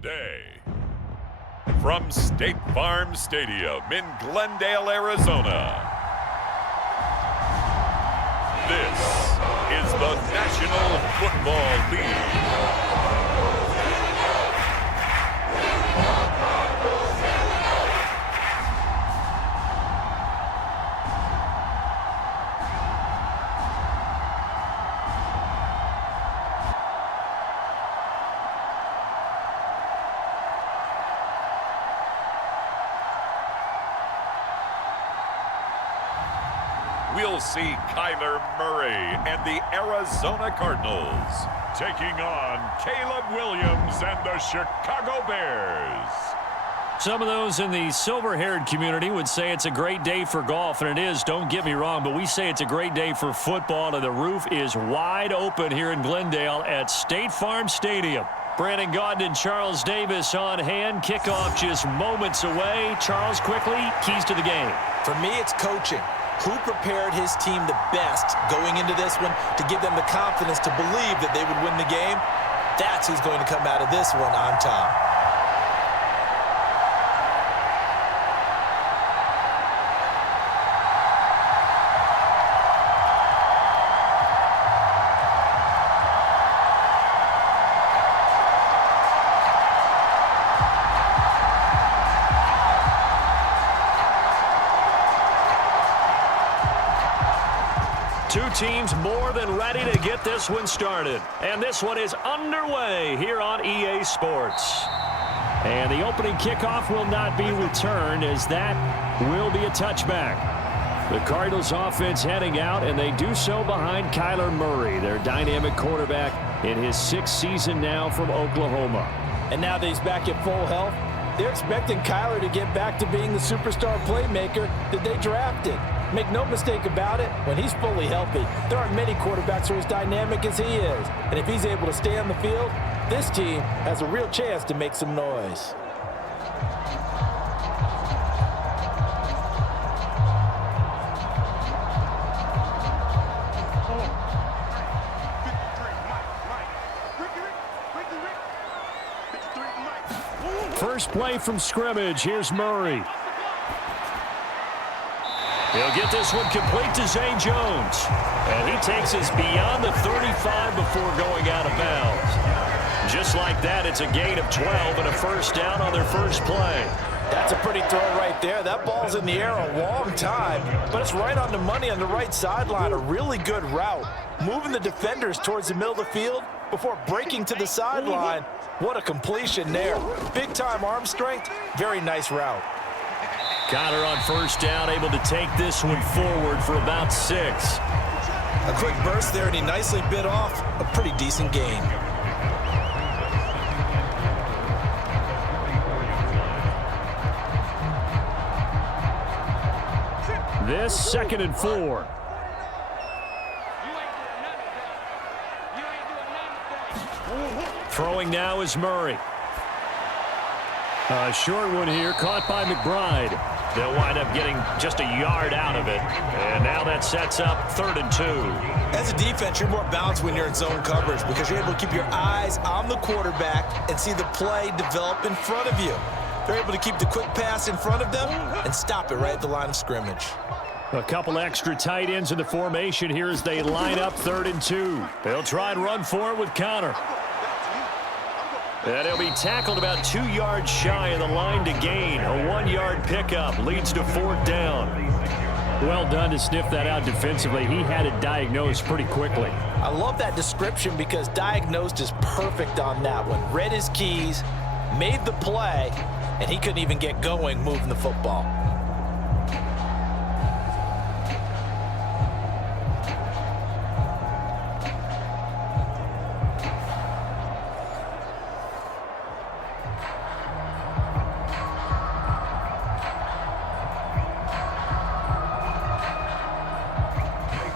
Today, from State Farm Stadium in Glendale, Arizona, this is the National Football League. We'll see Kyler Murray and the Arizona Cardinals taking on Caleb Williams and the Chicago Bears. Some of those in the silver-haired community would say it's a great day for golf, and it is, don't get me wrong, but we say it's a great day for football, and the roof is wide open here in Glendale at State Farm Stadium. Brandon Gaudin and Charles Davis on hand. Kickoff just moments away. Charles, quickly, keys to the game. For me, it's coaching. Who prepared his team the best going into this one to give them the confidence to believe that they would win the game? That's who's going to come out of this one on top. Two teams more than ready to get this one started. And this one is underway here on EA Sports. And the opening kickoff will not be returned, as that will be a touchback. The Cardinals offense heading out, and they do so behind Kyler Murray, their dynamic quarterback in his 6th season now from Oklahoma. And now that he's back at full health, they're expecting Kyler to get back to being the superstar playmaker that they drafted. Make no mistake about it, when he's fully healthy, there aren't many quarterbacks who are as dynamic as he is. And if he's able to stay on the field, this team has a real chance to make some noise. First play from scrimmage. Here's Murray. He'll get this one complete to Zay Jones. And he takes us beyond the 35 before going out of bounds. Just like that, it's a gain of 12 and a first down on their first play. That's a pretty throw right there. That ball's in the air a long time, but it's right on the money on the right sideline. A really good route. Moving the defenders towards the middle of the field before breaking to the sideline. What a completion there. Big-time arm strength. Very nice route. Connor on first down, able to take this one forward for about 6. A quick burst there, and he nicely bit off a pretty decent gain. This 2nd and 4. Throwing now is Murray. A short one here, caught by McBride. They'll wind up getting just a yard out of it. And now that sets up 3rd and 2. As a defense, you're more balanced when you're in zone coverage because you're able to keep your eyes on the quarterback and see the play develop in front of you. They're able to keep the quick pass in front of them and stop it right at the line of scrimmage. A couple extra tight ends in the formation here as they line up 3rd and 2. They'll try and run for it with Connor. And he'll be tackled about 2 yards shy of the line to gain. A 1-yard pickup leads to 4th down. Well done to sniff that out defensively. He had it diagnosed pretty quickly. I love that description because diagnosed is perfect on that one. Read his keys, made the play, and he couldn't even get going moving the football.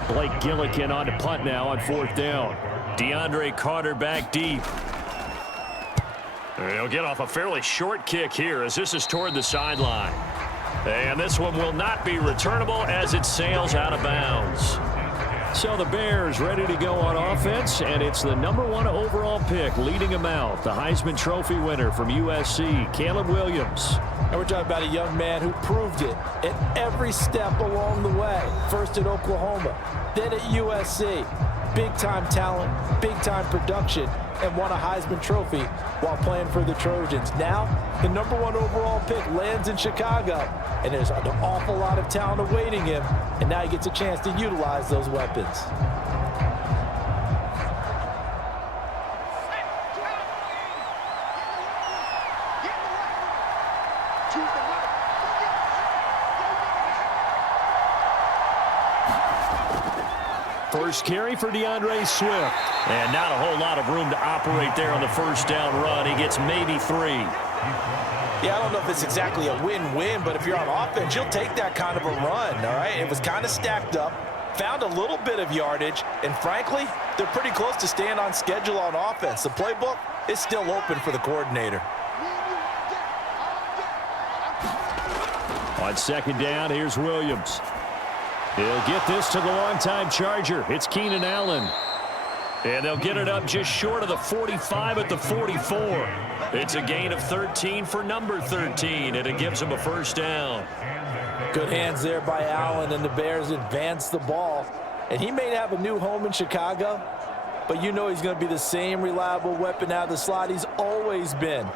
Blake Gillikin on to punt now on 4th down. DeAndre Carter back deep. He'll get off a fairly short kick here as this is toward the sideline. And this one will not be returnable as it sails out of bounds. So the Bears ready to go on offense, and it's the #1 overall pick leading them out, the Heisman Trophy winner from USC, Caleb Williams. And we're talking about a young man who proved it at every step along the way. First at Oklahoma, then at USC. Big-time talent, big-time production, and won a Heisman Trophy while playing for the Trojans. Now, the #1 overall pick lands in Chicago, and there's an awful lot of talent awaiting him, and now he gets a chance to utilize those weapons. First carry for DeAndre Swift. And not a whole lot of room to operate there on the first down run. He gets maybe 3. Yeah, I don't know if it's exactly a win-win, but if you're on offense, you'll take that kind of a run, all right? It was kind of stacked up, found a little bit of yardage, and frankly, they're pretty close to staying on schedule on offense. The playbook is still open for the coordinator. On second down, here's Williams. He'll get this to the longtime Charger. It's Keenan Allen. And they'll get it up just short of the 45 at the 44. It's a gain of 13 for number 13, and it gives them a first down. Good hands there by Allen, and the Bears advance the ball. And he may have a new home in Chicago, but you know he's going to be the same reliable weapon out of the slot he's always been.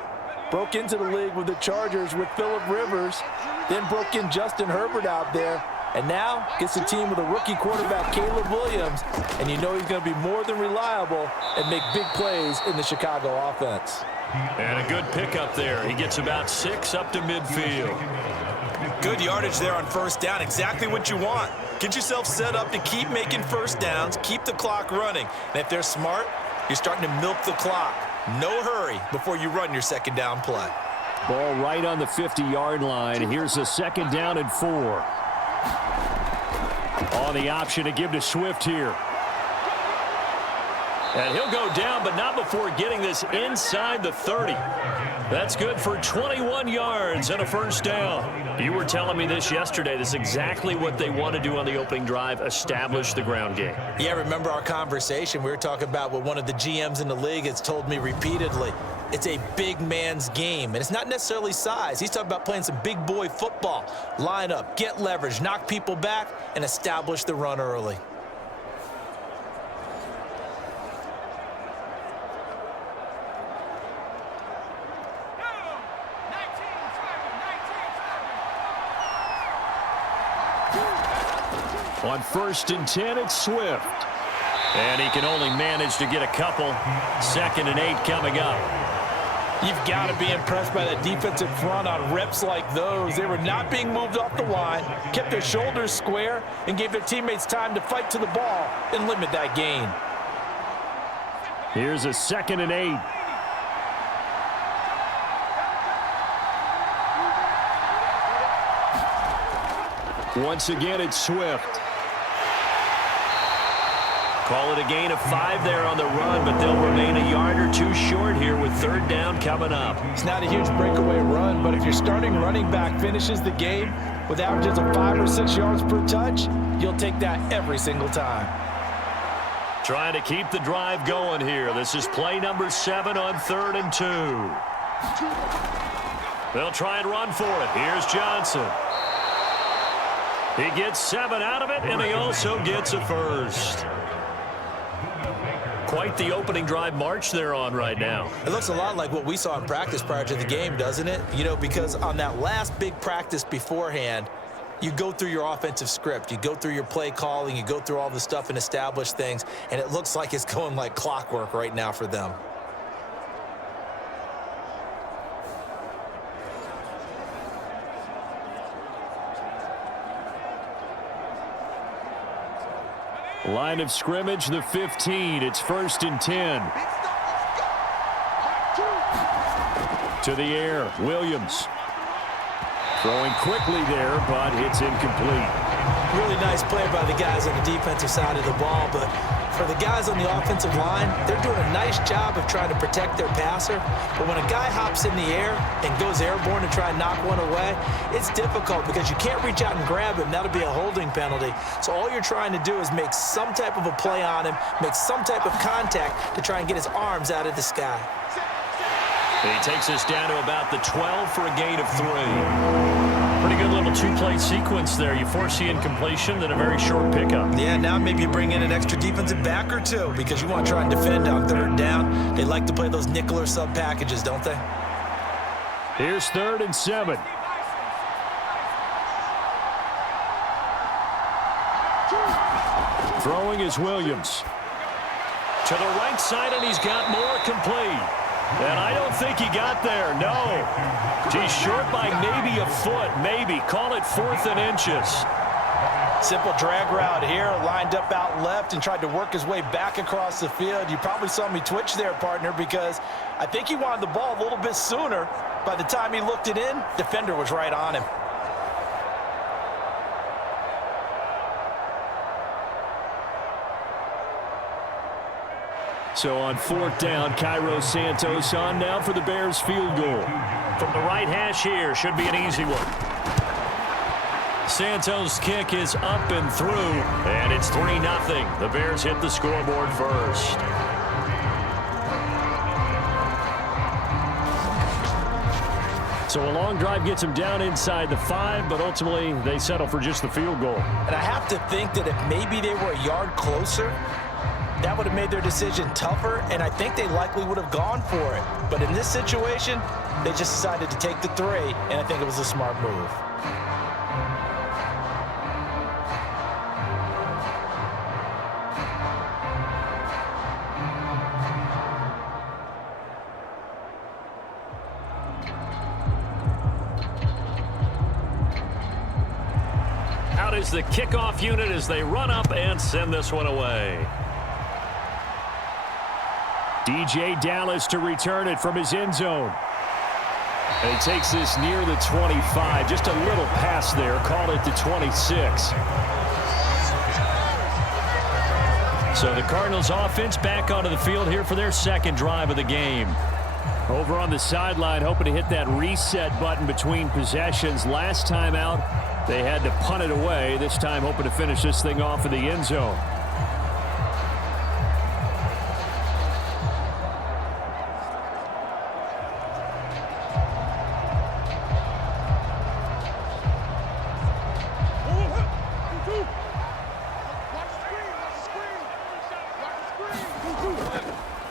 Broke into the league with the Chargers with Phillip Rivers, then broke in Justin Herbert out there. And now gets a team with a rookie quarterback, Caleb Williams, and you know he's going to be more than reliable and make big plays in the Chicago offense. And a good pickup there. He gets about 6 up to midfield. Good yardage there on first down. Exactly what you want. Get yourself set up to keep making first downs, keep the clock running. And if they're smart, you're starting to milk the clock. No hurry before you run your second down play. Ball right on the 50-yard line. Here's a second down and 4. On the option to give to Swift here. And he'll go down, but not before getting this inside the 30. That's good for 21 yards and a first down. You were telling me this yesterday. This is exactly what they want to do on the opening drive, establish the ground game. Yeah, remember our conversation. We were talking about what one of the GMs in the league has told me repeatedly. It's a big man's game, and it's not necessarily size. He's talking about playing some big boy football. Line up, get leverage, knock people back, and establish the run early. On 1st and 10, it's Swift. And he can only manage to get a couple. 2nd and 8 coming up. You've got to be impressed by that defensive front on reps like those. They were not being moved off the line, kept their shoulders square, and gave their teammates time to fight to the ball and limit that gain. Here's a 2nd and 8. Once again, it's Swift. Call it a gain of 5 there on the run, but they'll remain a yard or 2 short here with 3rd down coming up. It's not a huge breakaway run, but if your starting running back finishes the game with averages of 5 or 6 yards per touch, you'll take that every single time. Trying to keep the drive going here. This is play number 7 on 3rd and 2. They'll try and run for it. Here's Johnson. He gets 7 out of it, and he also gets a first. Quite the opening drive march they're on right now. It looks a lot like what we saw in practice prior to the game, doesn't it? You know, because on that last big practice beforehand, you go through your offensive script, you go through your play calling, you go through all the stuff and establish things, and it looks like it's going like clockwork right now for them. Line of scrimmage, the 15. It's 1st and 10. To the air, Williams. Throwing quickly there, but it's incomplete. Really nice play by the guys on the defensive side of the ball, but For the guys on the offensive line, they're doing a nice job of trying to protect their passer. But when a guy hops in the air and goes airborne to try and knock one away, it's difficult because you can't reach out and grab him. That'll be a holding penalty. So all you're trying to do is make some type of a play on him, make some type of contact to try and get his arms out of the sky. He takes us down to about the 12 for a gain of 3. Pretty good little two-play sequence there. You force the incompletion, then a very short pickup. Yeah, now maybe you bring in an extra defensive back or two because you want to try and defend on 3rd down. They like to play those nickel or sub packages, don't they? Here's 3rd and 7. Throwing is Williams. To the right side, and he's got more complete. And I don't think he got there, no. He's short by maybe a foot, maybe. Call it 4th and inches. Simple drag route here, lined up out left and tried to work his way back across the field. You probably saw me twitch there, partner, because I think he wanted the ball a little bit sooner. By the time he looked it in, defender was right on him. So on 4th down, Cairo Santos on now for the Bears field goal. From the right hash here, should be an easy one. Santos' kick is up and through, and it's 3-0. The Bears hit the scoreboard first. So a long drive gets them down inside the 5, but ultimately they settle for just the field goal. And I have to think that if maybe they were a yard closer, that would have made their decision tougher, and I think they likely would have gone for it. But in this situation, they just decided to take the 3, and I think it was a smart move. Out is the kickoff unit as they run up and send this one away. DJ Dallas to return it from his end zone. And he takes this near the 25. Just a little pass there. Call it the 26. So the Cardinals offense back onto the field here for their 2nd drive of the game. Over on the sideline, hoping to hit that reset button between possessions. Last time out, they had to punt it away. This time hoping to finish this thing off in the end zone.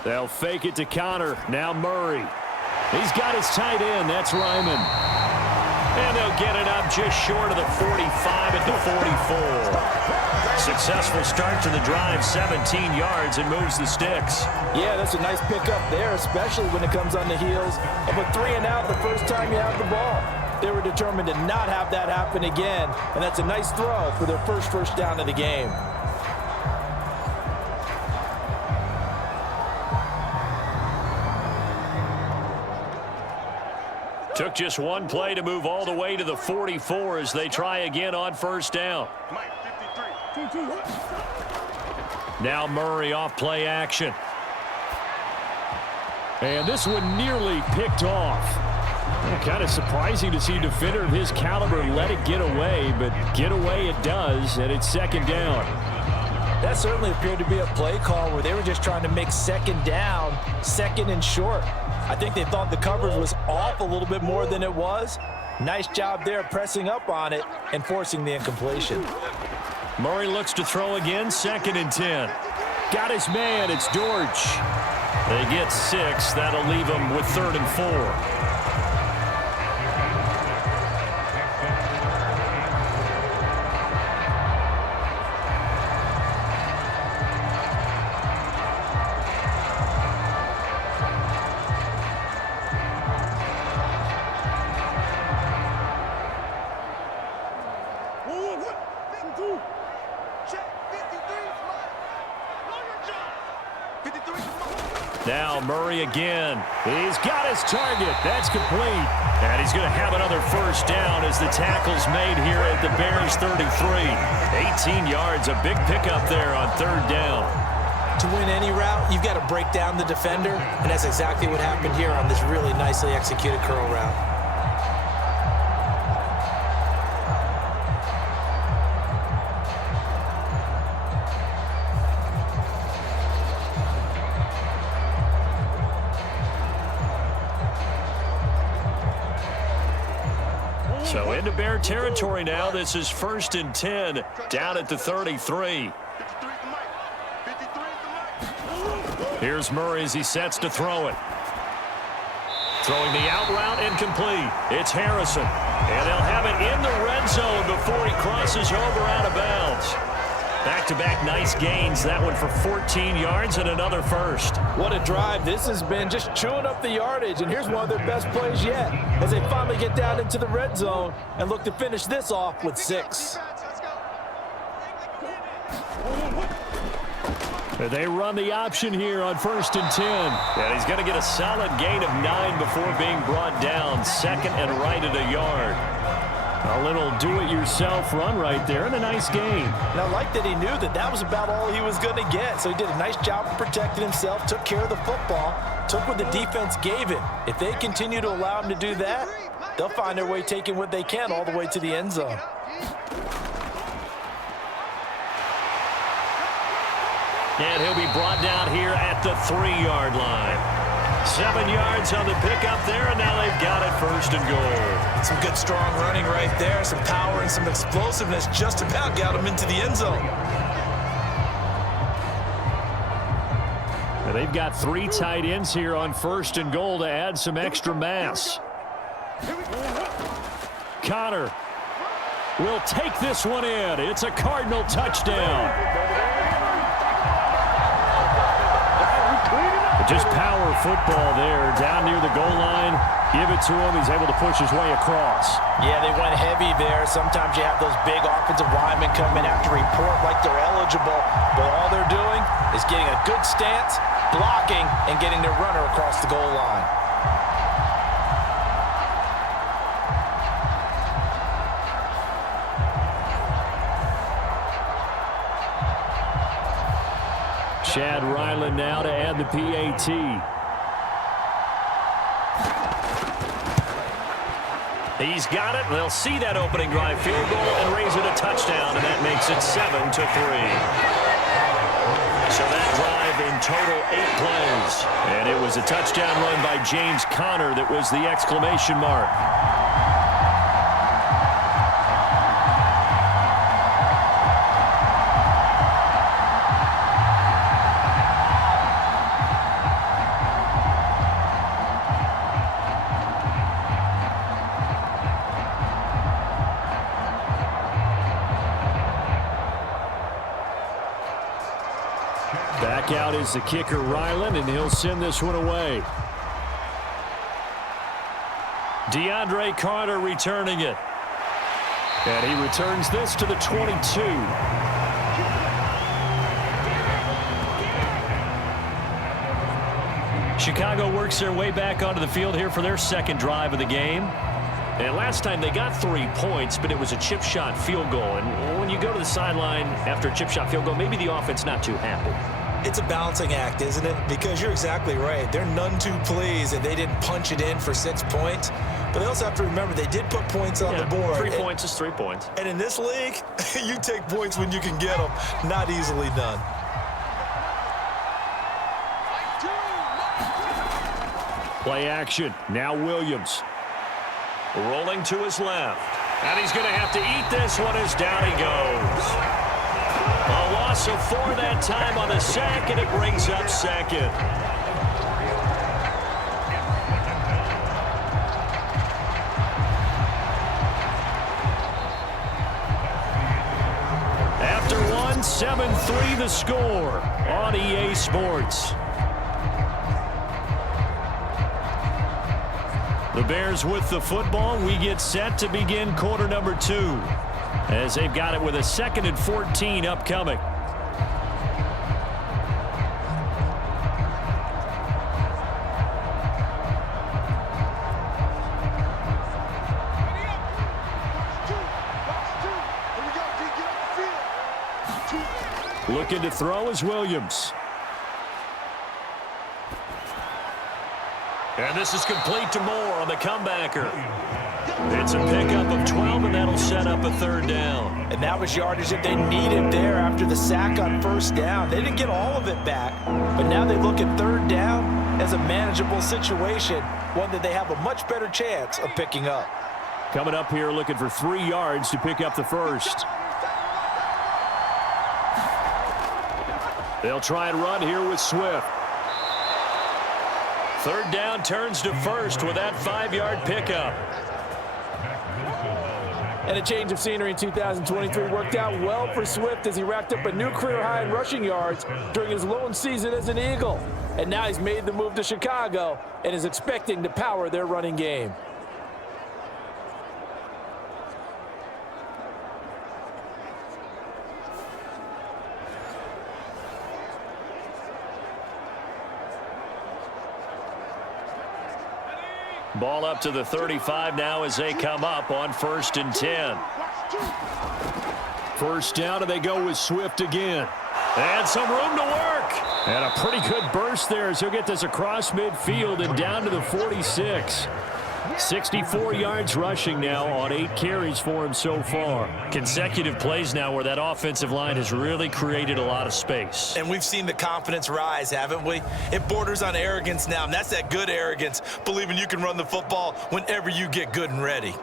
They'll fake it to Connor. Now Murray. He's got his tight end. That's Ryman. And they'll get it up just short of the 45 at the 44. Successful start to the drive, 17 yards, and moves the sticks. Yeah, that's a nice pickup there, especially when it comes on the heels of a 3-and-out the first time you have the ball. They were determined to not have that happen again, and that's a nice throw for their first down of the game. Took just one play to move all the way to the 44 as they try again on 1st down. Now Murray off play action. And this one nearly picked off. Kind of surprising to see a defender of his caliber let it get away, but get away it does, and it's 2nd down. That certainly appeared to be a play call where they were just trying to make 2nd down, 2nd and short. I think they thought the coverage was off a little bit more than it was. Nice job there pressing up on it and forcing the incompletion. Murray looks to throw again, 2nd and 10. Got his man, it's Dortch. They get 6, that'll leave them with 3rd and 4. Now Murray again. He's got his target. That's complete. And he's going to have another 1st down as the tackle's made here at the Bears 33. 18 yards, a big pickup there on 3rd down. To win any route, you've got to break down the defender, and that's exactly what happened here on this really nicely executed curl route. So into Bear territory now. This is 1st and 10 down at the 33. Here's Murray as he sets to throw it. Throwing the out route incomplete. It's Harrison. And they'll have it in the red zone before he crosses over out of bounds. Back-to-back nice gains. That one for 14 yards and another first. What a drive. This has been just chewing up the yardage, and here's one of their best plays yet as they finally get down into the red zone and look to finish this off with 6. They run the option here on 1st and 10. And he's going to get a solid gain of 9 before being brought down. 2nd and right at a yard. A little do-it-yourself run right there and a nice gain. And I like that he knew that that was about all he was going to get. So he did a nice job of protecting himself, took care of the football, took what the defense gave him. If they continue to allow him to do that, they'll find their way taking what they can all the way to the end zone. And he'll be brought down here at the 3-yard line. 7 yards on the pickup there, and now they've got it 1st and goal. Some good strong running right there, some power and some explosiveness just about got him into the end zone. And they've got 3 tight ends here on 1st and goal to add some extra mass. Connor will take this one in. It's a Cardinal touchdown. Just power football there, down near the goal line. Give it to him. He's able to push his way across. Yeah, they went heavy there. Sometimes you have those big offensive linemen come in after report like they're eligible, but all they're doing is getting a good stance, blocking, and getting their runner across the goal line. Chad Ryland now to add the PAT. He's got it. They'll see that opening drive field goal and raise it a touchdown, and that makes it 7-3. So that drive in total 8 plays. And it was a touchdown run by James Conner that was the exclamation mark. Back out is the kicker, Ryland, and he'll send this one away. DeAndre Carter returning it. And he returns this to the 22. Chicago works their way back onto the field here for their 2nd drive of the game. And last time they got 3 points, but it was a chip shot field goal. And when you go to the sideline after a chip shot field goal, maybe the offense not too happy. It's a balancing act, isn't it? Because you're exactly right. They're none too pleased and they didn't punch it in for 6 points. But they also have to remember they did put points on the board. 3 points is 3 points. And in this league, you take points when you can get them. Not easily done. Play action. Now Williams. Rolling to his left. And he's going to have to eat this one as down he goes. A loss of 4 that time on the sack, and it brings up 2nd. After 1, 7-3 the score on EA Sports. The Bears with the football. We get set to begin quarter number 2 as they've got it with a 2nd and 14 upcoming. Looking to throw is Williams. And this is complete to Moore on the comebacker. It's a pickup of 12, and that'll set up a third down. And that was yardage that they needed there after the sack on first down. They didn't get all of it back, but now they look at third down as a manageable situation, one that they have a much better chance of picking up. Coming up here looking for 3 yards to pick up the first. They'll try and run here with Swift. Third down turns to first with that 5-yard pickup. And a change of scenery in 2023 worked out well for Swift as he racked up a new career high in rushing yards during his lone season as an Eagle. And now he's made the move to Chicago and is expecting to power their running game. Ball up to the 35 now as they come up on 1st and 10. First down, and they go with Swift again. And some room to work. And a pretty good burst there as he'll get this across midfield and down to the 46. 64 yards rushing now on 8 carries for him so far. Consecutive plays now where that offensive line has really created a lot of space. And we've seen the confidence rise, haven't we? It borders on arrogance now, and that's that good arrogance, believing you can run the football whenever you get good and ready.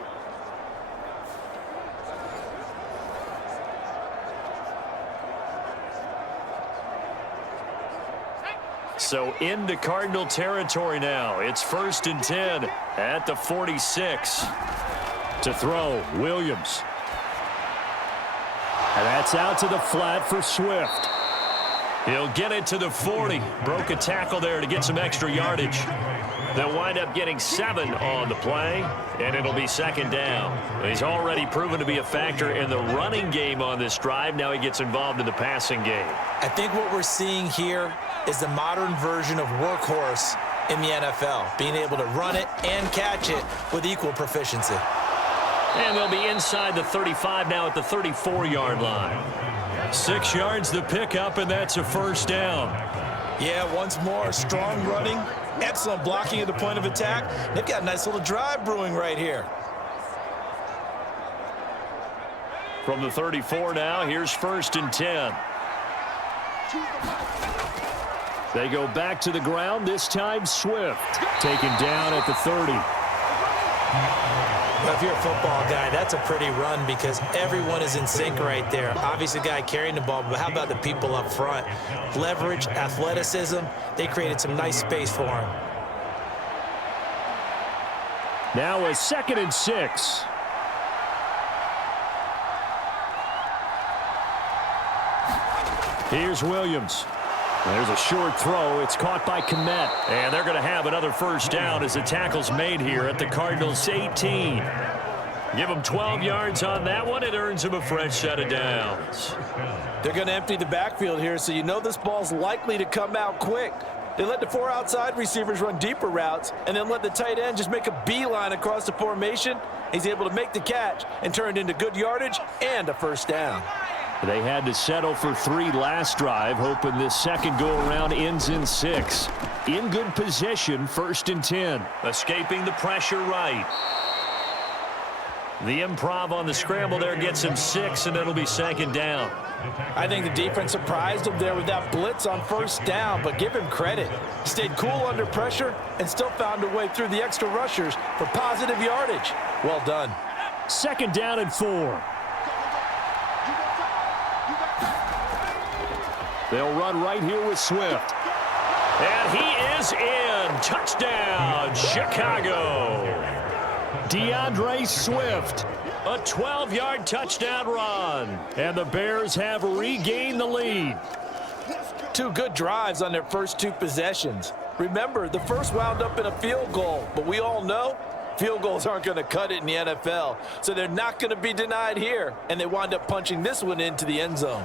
So into Cardinal territory now. It's 1st and 10 at the 46. To throw, Williams. And that's out to the flat for Swift. He'll get it to the 40. Broke a tackle there to get some extra yardage. They'll wind up getting 7 on the play, and it'll be 2nd down. He's already proven to be a factor in the running game on this drive. Now he gets involved in the passing game. I think what we're seeing here is the modern version of workhorse in the NFL, being able to run it and catch it with equal proficiency. And they'll be inside the 35 now at the 34-yard line. 6 yards the pickup, and that's a 1st down. Yeah, once more, strong running, excellent blocking at the point of attack. They've got a nice little drive brewing right here. From the 34 now, here's 1st and 10. They go back to the ground, this time Swift. Taken down at the 30. Well, if you're a football guy, that's a pretty run because everyone is in sync right there. Obviously, the guy carrying the ball, but how about the people up front? Leverage, athleticism, they created some nice space for him. Now a 2nd and 6. Here's Williams. There's a short throw. It's caught by Kmet. And they're going to have another 1st down as the tackle's made here at the Cardinals' 18. Give them 12 yards on that one. It earns them a fresh set of downs. They're going to empty the backfield here, so you know this ball's likely to come out quick. They let the 4 outside receivers run deeper routes and then let the tight end just make a beeline across the formation. He's able to make the catch and turn it into good yardage and a 1st down. They had to settle for 3 last drive, hoping this second go-around ends in 6. In good position, 1st and 10. Escaping the pressure right. The improv on the scramble there gets him 6, and it'll be 2nd down. I think the defense surprised him there with that blitz on 1st down, but give him credit. He stayed cool under pressure and still found a way through the extra rushers for positive yardage. Well done. 2nd down and 4. They'll run right here with Swift. And he is in. Touchdown, Chicago. DeAndre Swift. A 12-yard touchdown run. And the Bears have regained the lead. 2 good drives on their first 2 possessions. Remember, the first wound up in a field goal, but we all know field goals aren't going to cut it in the NFL, so they're not going to be denied here, and they wind up punching this one into the end zone.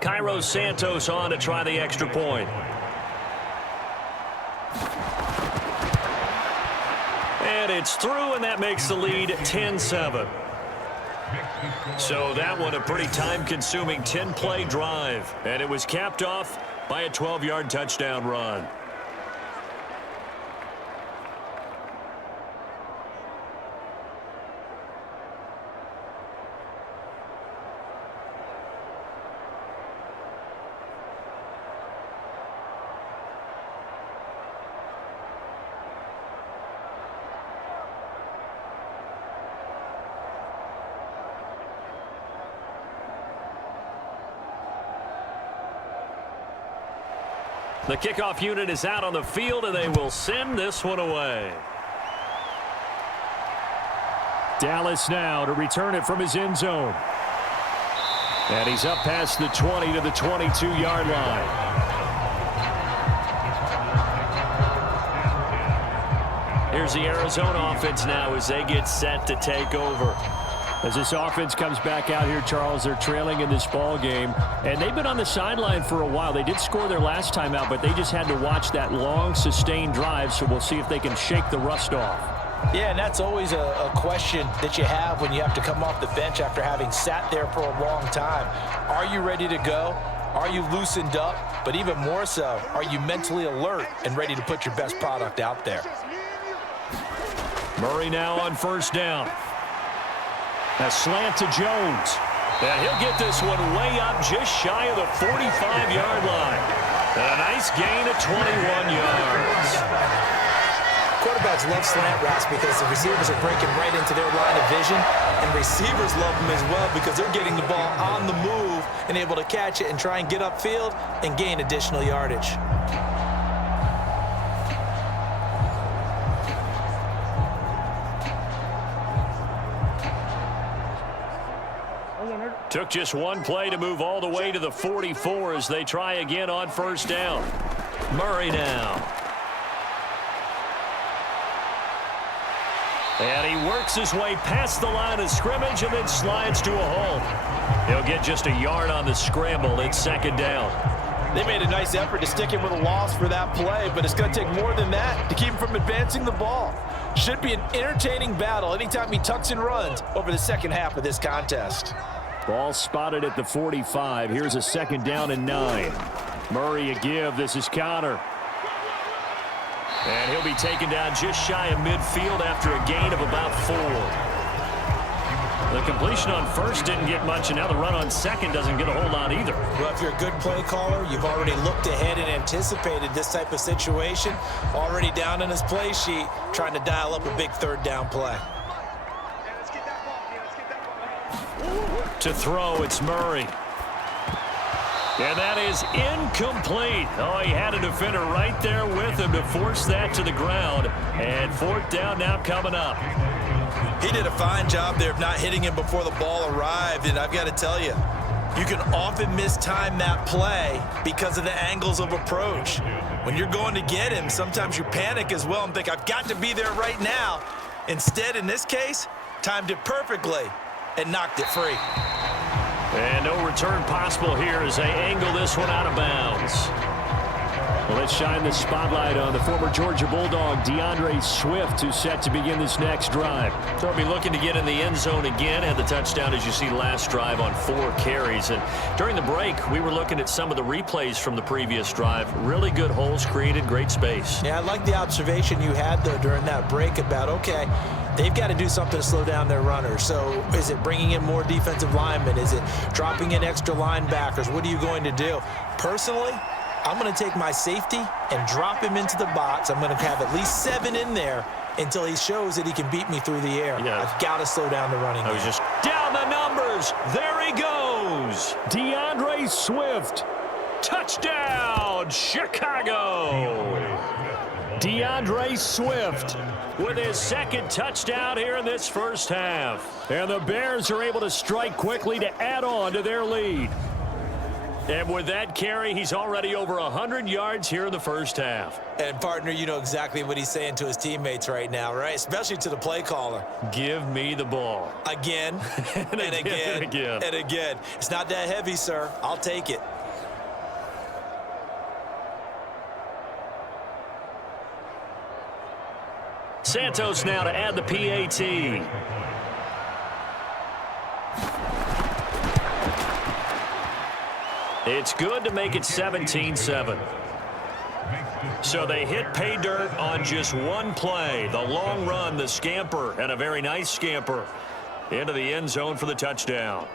Cairo Santos on to try the extra point. And it's through, and that makes the lead 10-7. So that one a pretty time-consuming 10-play drive. And it was capped off by a 12-yard touchdown run. The kickoff unit is out on the field, and they will send this one away. Dallas now to return it from his end zone. And he's up past the 20 to the 22-yard line. Here's the Arizona offense now as they get set to take over. As this offense comes back out here, Charles, they're trailing in this ball game, and they've been on the sideline for a while. They did score their last time out, but they just had to watch that long, sustained drive, so we'll see if they can shake the rust off. Yeah, and that's always a question that you have when you have to come off the bench after having sat there for a long time. Are you ready to go? Are you loosened up? But even more so, are you mentally alert and ready to put your best product out there? Murray now on first down. A slant to Jones. And he'll get this one way up just shy of the 45-yard line. And a nice gain of 21 yards. Quarterbacks love slant routes because the receivers are breaking right into their line of vision, and receivers love them as well because they're getting the ball on the move and able to catch it and try and get upfield and gain additional yardage. Took just one play to move all the way to the 44 as they try again on first down. Murray now. And he works his way past the line of scrimmage and then slides to a hole. He'll get just a yard on the scramble. It's second down. They made a nice effort to stick him with a loss for that play, but it's going to take more than that to keep him from advancing the ball. Should be an entertaining battle anytime he tucks and runs over the second half of this contest. Ball spotted at the 45. Here's a second down and 9. Murray a give. This is Connor. And he'll be taken down just shy of midfield after a gain of about 4. The completion on first didn't get much, and now the run on second doesn't get a whole lot either. Well, if you're a good play caller, you've already looked ahead and anticipated this type of situation. Already down in his play sheet, trying to dial up a big third down play. To throw, it's Murray. And that is incomplete. Oh, he had a defender right there with him to force that to the ground. And fourth down now coming up. He did a fine job there of not hitting him before the ball arrived, and I've got to tell you, you can often mistime that play because of the angles of approach. When you're going to get him, sometimes you panic as well and think, I've got to be there right now. Instead, in this case, timed it perfectly and knocked it free. And no return possible here as they angle this one out of bounds. Well, let's shine the spotlight on the former Georgia Bulldog, DeAndre Swift, who's set to begin this next drive. So he'll be looking to get in the end zone again. Had the touchdown, as you see, last drive on 4 carries. And during the break, we were looking at some of the replays from the previous drive. Really good holes created, great space. Yeah, I like the observation you had, though, during that break about, okay, they've got to do something to slow down their runners. So is it bringing in more defensive linemen? Is it dropping in extra linebackers? What are you going to do? Personally, I'm going to take my safety and drop him into the box. I'm going to have at least 7 in there until he shows that he can beat me through the air. Yeah. I've got to slow down the running. I was just down the numbers. There he goes. DeAndre Swift. Touchdown, Chicago. DeAndre Swift with his second touchdown here in this first half. And the Bears are able to strike quickly to add on to their lead. And with that carry, he's already over 100 yards here in the first half. And, partner, you know exactly what he's saying to his teammates right now, right? Especially to the play caller. Give me the ball. Again, and again, and again. It's not that heavy, sir. I'll take it. Santos now to add the PAT. It's good to make it 17-7. So they hit pay dirt on just one play. The long run, the scamper, and a very nice scamper into the end zone for the touchdown.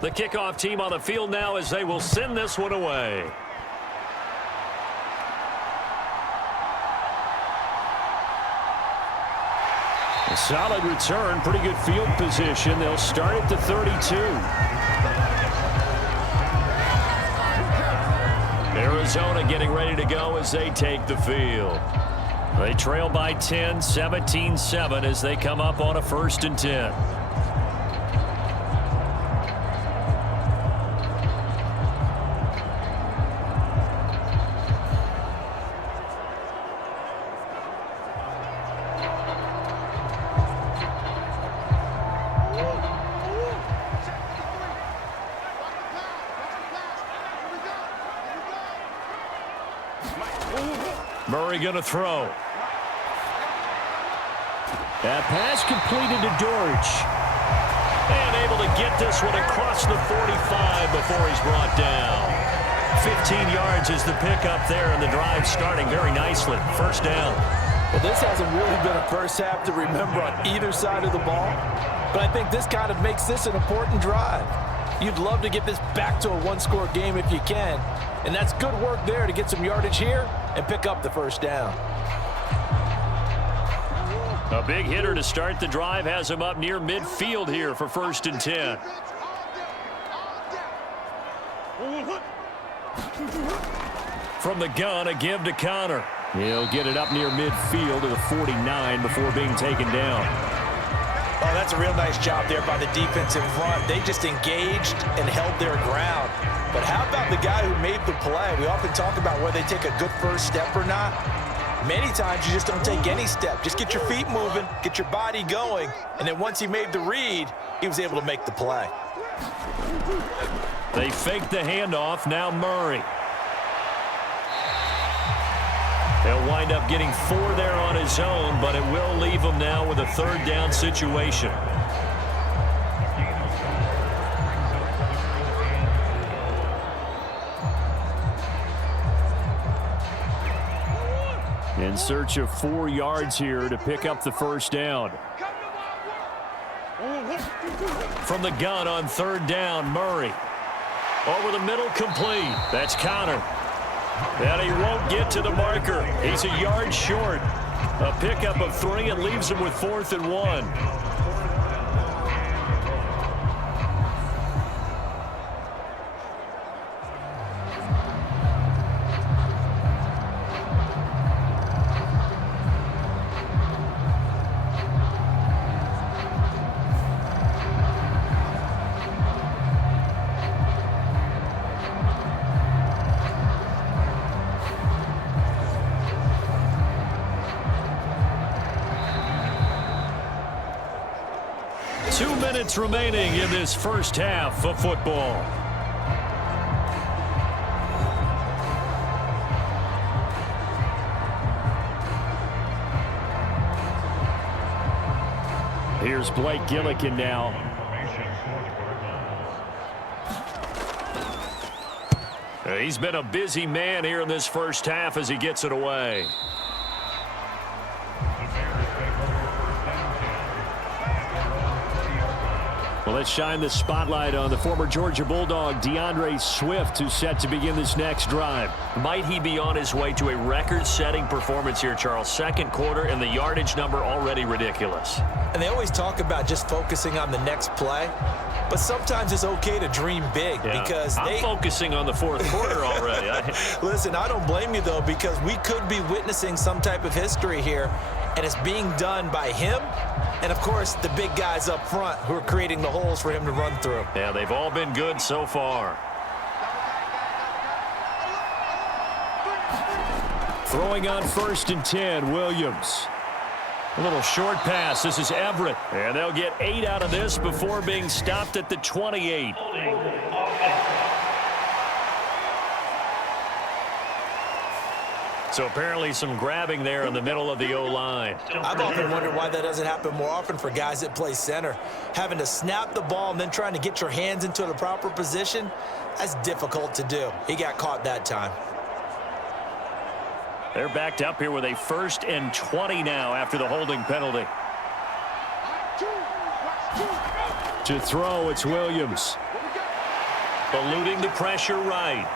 The kickoff team on the field now as they will send this one away. A solid return, pretty good field position. They'll start at the 32. Arizona getting ready to go as they take the field. They trail by 10, 17-7 as they come up on a 1st and 10. Murray going to throw. That pass completed to Dortch. And able to get this one across the 45 before he's brought down. 15 yards is the pickup there, and the drive starting very nicely. 1st down. Well, this hasn't really been a first half to remember on either side of the ball, but I think this kind of makes this an important drive. You'd love to get this back to a one-score game if you can, and that's good work there to get some yardage here and pick up the 1st down. A big hitter to start the drive has him up near midfield here for 1st and 10. From the gun, a give to Connor. He'll get it up near midfield to the 49 before being taken down. Oh, that's a real nice job there by the defense in front. They just engaged and held their ground. But how about the guy who made the play? We often talk about whether they take a good first step or not. Many times you just don't take any step. Just get your feet moving, get your body going, and then once he made the read, he was able to make the play. They fake the handoff. Now Murray. He'll wind up getting 4 there on his own, but it will leave him now with a 3rd down situation. In search of 4 yards here to pick up the 1st down. From the gun on 3rd down, Murray. Over the middle, complete. That's Connor. And he won't get to the marker. He's a yard short. A pickup of 3 and leaves him with 4th and 1. Remaining in this 1st half of football. Here's Blake Gillikin now. He's been a busy man here in this 1st half as he gets it away. Well, let's shine the spotlight on the former Georgia Bulldog, DeAndre Swift, who's set to begin this next drive. Might he be on his way to a record-setting performance here, Charles? 2nd quarter, and the yardage number already ridiculous. And they always talk about just focusing on the next play, but sometimes it's okay to dream big because I'm focusing on the 4th quarter already. Listen, I don't blame you, though, because we could be witnessing some type of history here, and it's being done by him and, of course, the big guys up front who are creating the holes for him to run through. Yeah, they've all been good so far. Throwing on 1st and 10, Williams. A little short pass. This is Everett. And they'll get 8 out of this before being stopped at the 28. So apparently some grabbing there in the middle of the O-line. I've often wondered why that doesn't happen more often for guys that play center. Having to snap the ball and then trying to get your hands into the proper position, that's difficult to do. He got caught that time. They're backed up here with a 1st and 20 now after the holding penalty. To throw, it's Williams. Eluding the pressure right.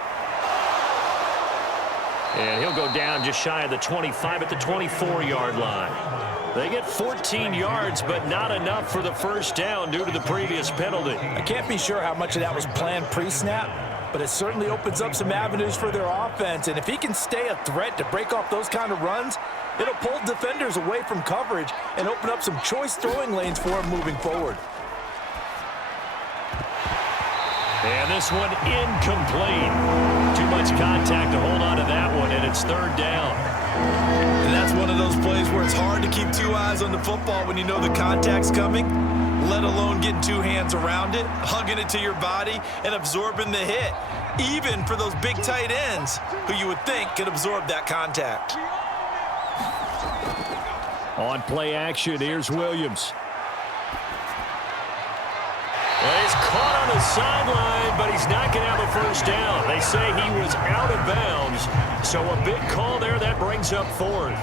And he'll go down just shy of the 25 at the 24-yard line. They get 14 yards, but not enough for the 1st down due to the previous penalty. I can't be sure how much of that was planned pre-snap, but it certainly opens up some avenues for their offense. And if he can stay a threat to break off those kind of runs, it'll pull defenders away from coverage and open up some choice throwing lanes for him moving forward. And this one incomplete. Too much contact to hold on to that one, and it's 3rd down. And that's one of those plays where it's hard to keep 2 eyes on the football when you know the contact's coming, let alone getting 2 hands around it, hugging it to your body, and absorbing the hit, even for those big tight ends who you would think could absorb that contact. On play action, here's Williams. Well, he's caught on the sideline, but he's not going to have a 1st down. They say he was out of bounds, so a big call there that brings up 4th.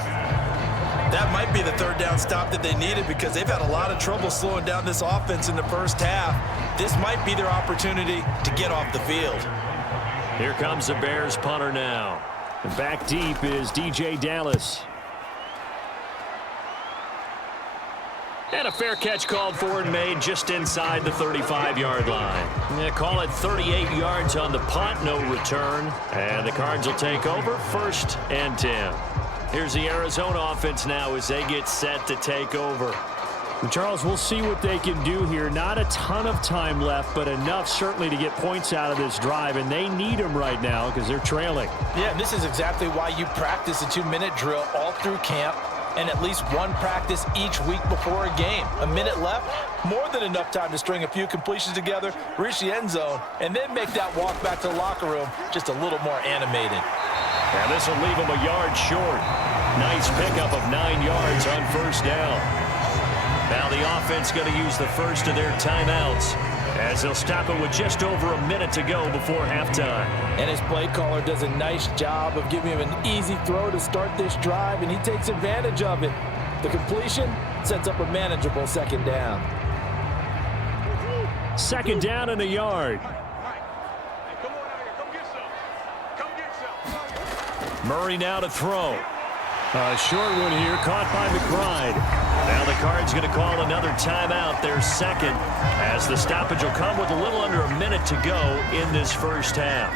That might be the 3rd down stop that they needed because they've had a lot of trouble slowing down this offense in the 1st half. This might be their opportunity to get off the field. Here comes the Bears punter now. And back deep is DJ Dallas. And a fair catch called for and made just inside the 35-yard line. They call it 38 yards on the punt, no return. And the Cards will take over 1st and 10. Here's the Arizona offense now as they get set to take over. And Charles, we'll see what they can do here. Not a ton of time left, but enough certainly to get points out of this drive. And they need them right now because they're trailing. Yeah, and this is exactly why you practice a 2-minute drill all through camp, and at least one practice each week before a game. A minute left, more than enough time to string a few completions together, reach the end zone, and then make that walk back to the locker room just a little more animated. And this will leave them a yard short. Nice pickup of 9 yards on 1st down. Now the offense going to use the first of their timeouts as they'll stop it with just over a minute to go before halftime. And his play caller does a nice job of giving him an easy throw to start this drive, and he takes advantage of it. The completion sets up a manageable 2nd down. 2nd down and a yard. Murray now to throw. A short one here, caught by McBride. Now the Cards going to call another timeout, their 2nd, as the stoppage will come with a little under a minute to go in this 1st half.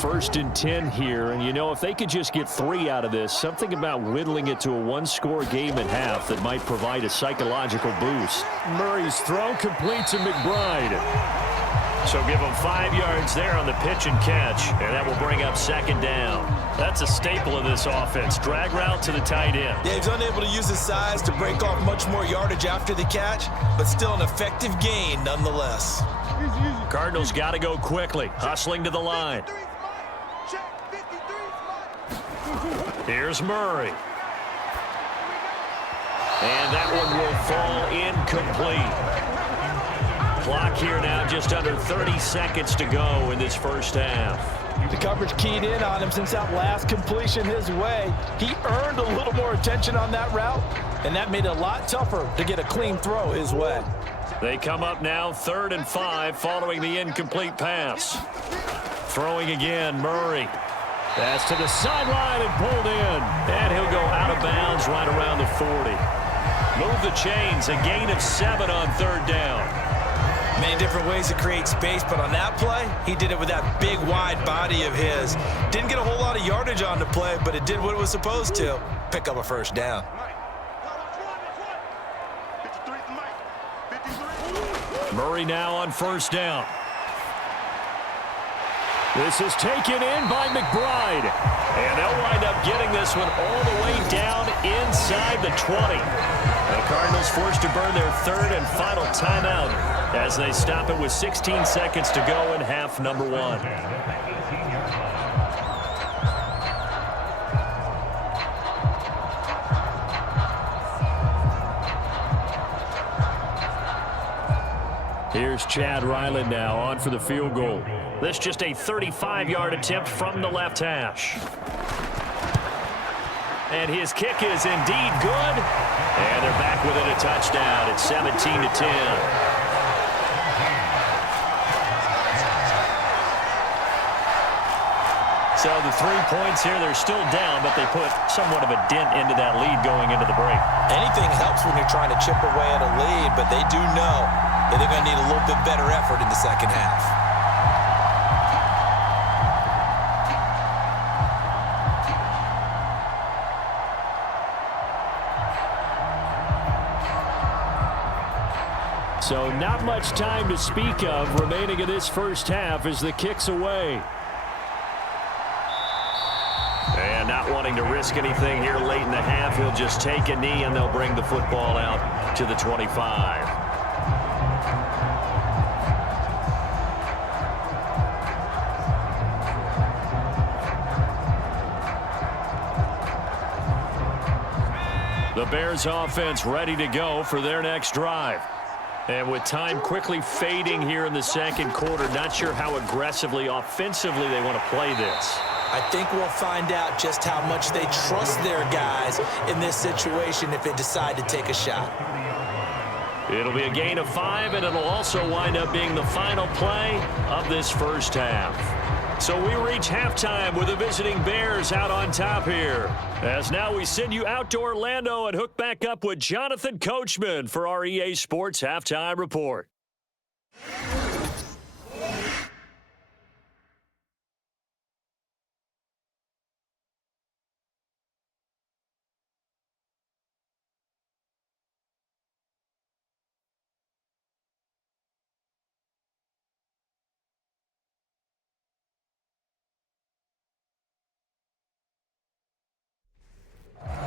First and 10 here, and you know, if they could just get 3 out of this, something about whittling it to a 1-score game at half that might provide a psychological boost. Murray's throw complete to McBride. So give him 5 yards there on the pitch and catch, and that will bring up 2nd down. That's a staple of this offense. Drag route to the tight end. Yeah, he's unable to use his size to break off much more yardage after the catch, but still an effective gain nonetheless. Cardinals got to go quickly, hustling to the line. Here's Murray. And that one will fall incomplete. Clock here now, just under 30 seconds to go in this 1st half. The coverage keyed in on him since that last completion his way. He earned a little more attention on that route, and that made it a lot tougher to get a clean throw his way. They come up now 3rd and 5 following the incomplete pass. Throwing again, Murray. Pass to the sideline and pulled in. And he'll go out of bounds right around the 40. Move the chains, a gain of 7 on 3rd down. Many different ways to create space, but on that play, he did it with that big, wide body of his. Didn't get a whole lot of yardage on the play, but it did what it was supposed to. Pick up a 1st down. Murray now on first down. This is taken in by McBride. And they'll wind up getting this one all the way down inside the 20. The Cardinals forced to burn their third and final timeout as they stop it with 16 seconds to go in half number one. Here's Chad Ryland now on for the field goal. This just a 35-yard attempt from the left hash. And his kick is indeed good. And they're back within a touchdown. It's 17-10. So the 3 points here, they're still down, but they put somewhat of a dent into that lead going into the break. Anything helps when you're trying to chip away at a lead, but they do know that they're going to need a little bit better effort in the second half. So not much time to speak of remaining in this first half as the kick's away. And not wanting to risk anything here late in the half, he'll just take a knee and they'll bring the football out to the 25. The Bears offense ready to go for their next drive. And with time quickly fading here in the second quarter, not sure how aggressively, offensively they want to play this. I think we'll find out just how much they trust their guys in this situation if they decide to take a shot. It'll be a gain of 5, and it'll also wind up being the final play of this first half. So we reach halftime with the visiting Bears out on top here. As now we send you out to Orlando and hook back up with Jonathan Coachman for our EA Sports Halftime Report.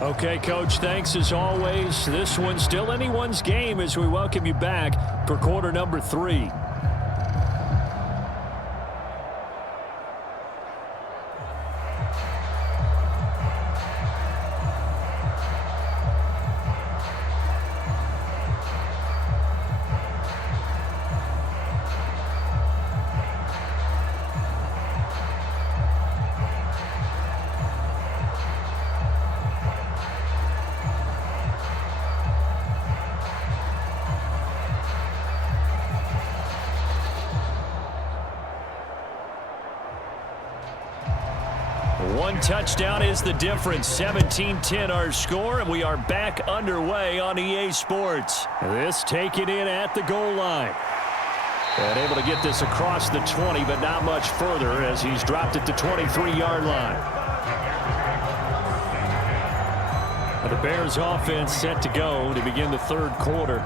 Okay, Coach, thanks as always. This one's still anyone's game as we welcome you back for quarter number 3. One touchdown is the difference. 17-10 our score, and we are back underway on EA Sports. This taken in at the goal line. And able to get this across the 20, but not much further as he's dropped it to 23-yard line. And the Bears offense set to go to begin the third quarter.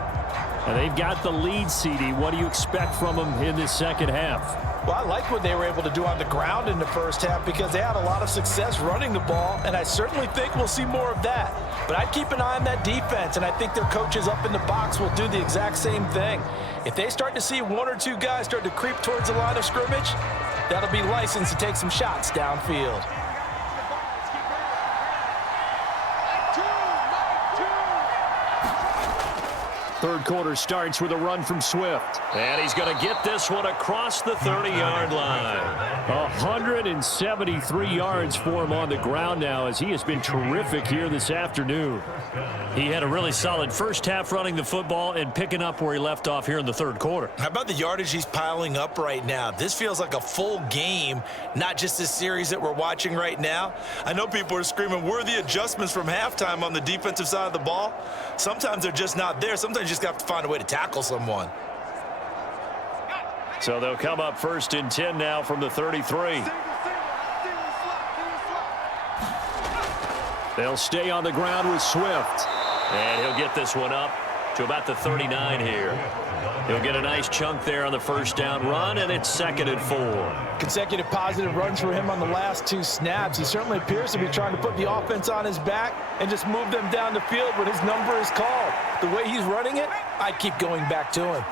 And they've got the lead, CD. What do you expect from them in this second half? Well, I like what they were able to do on the ground in the first half because they had a lot of success running the ball, and I certainly think we'll see more of that. But I'd keep an eye on that defense, and I think their coaches up in the box will do the exact same thing. If they start to see 1 or 2 guys start to creep towards the line of scrimmage, that'll be licensed to take some shots downfield. Third quarter starts with a run from Swift. And he's going to get this one across the 30-yard line. 173 yards for him on the ground now as he has been terrific here this afternoon. He had a really solid first half running the football and picking up where he left off here in the third quarter. How about the yardage he's piling up right now? This feels like a full game, not just this series that we're watching right now. I know people are screaming, where are the adjustments from halftime on the defensive side of the ball? Sometimes they're just not there. Sometimes you just have to find a way to tackle someone. So they'll come up first and 10 now from the 33. They'll stay on the ground with Swift. And he'll get this one up to about the 39 here. He'll get a nice chunk there on the first down run, and it's 2nd and 4. Consecutive positive runs for him on the last 2 snaps. He certainly appears to be trying to put the offense on his back and just move them down the field when his number is called. The way he's running it, I keep going back to him.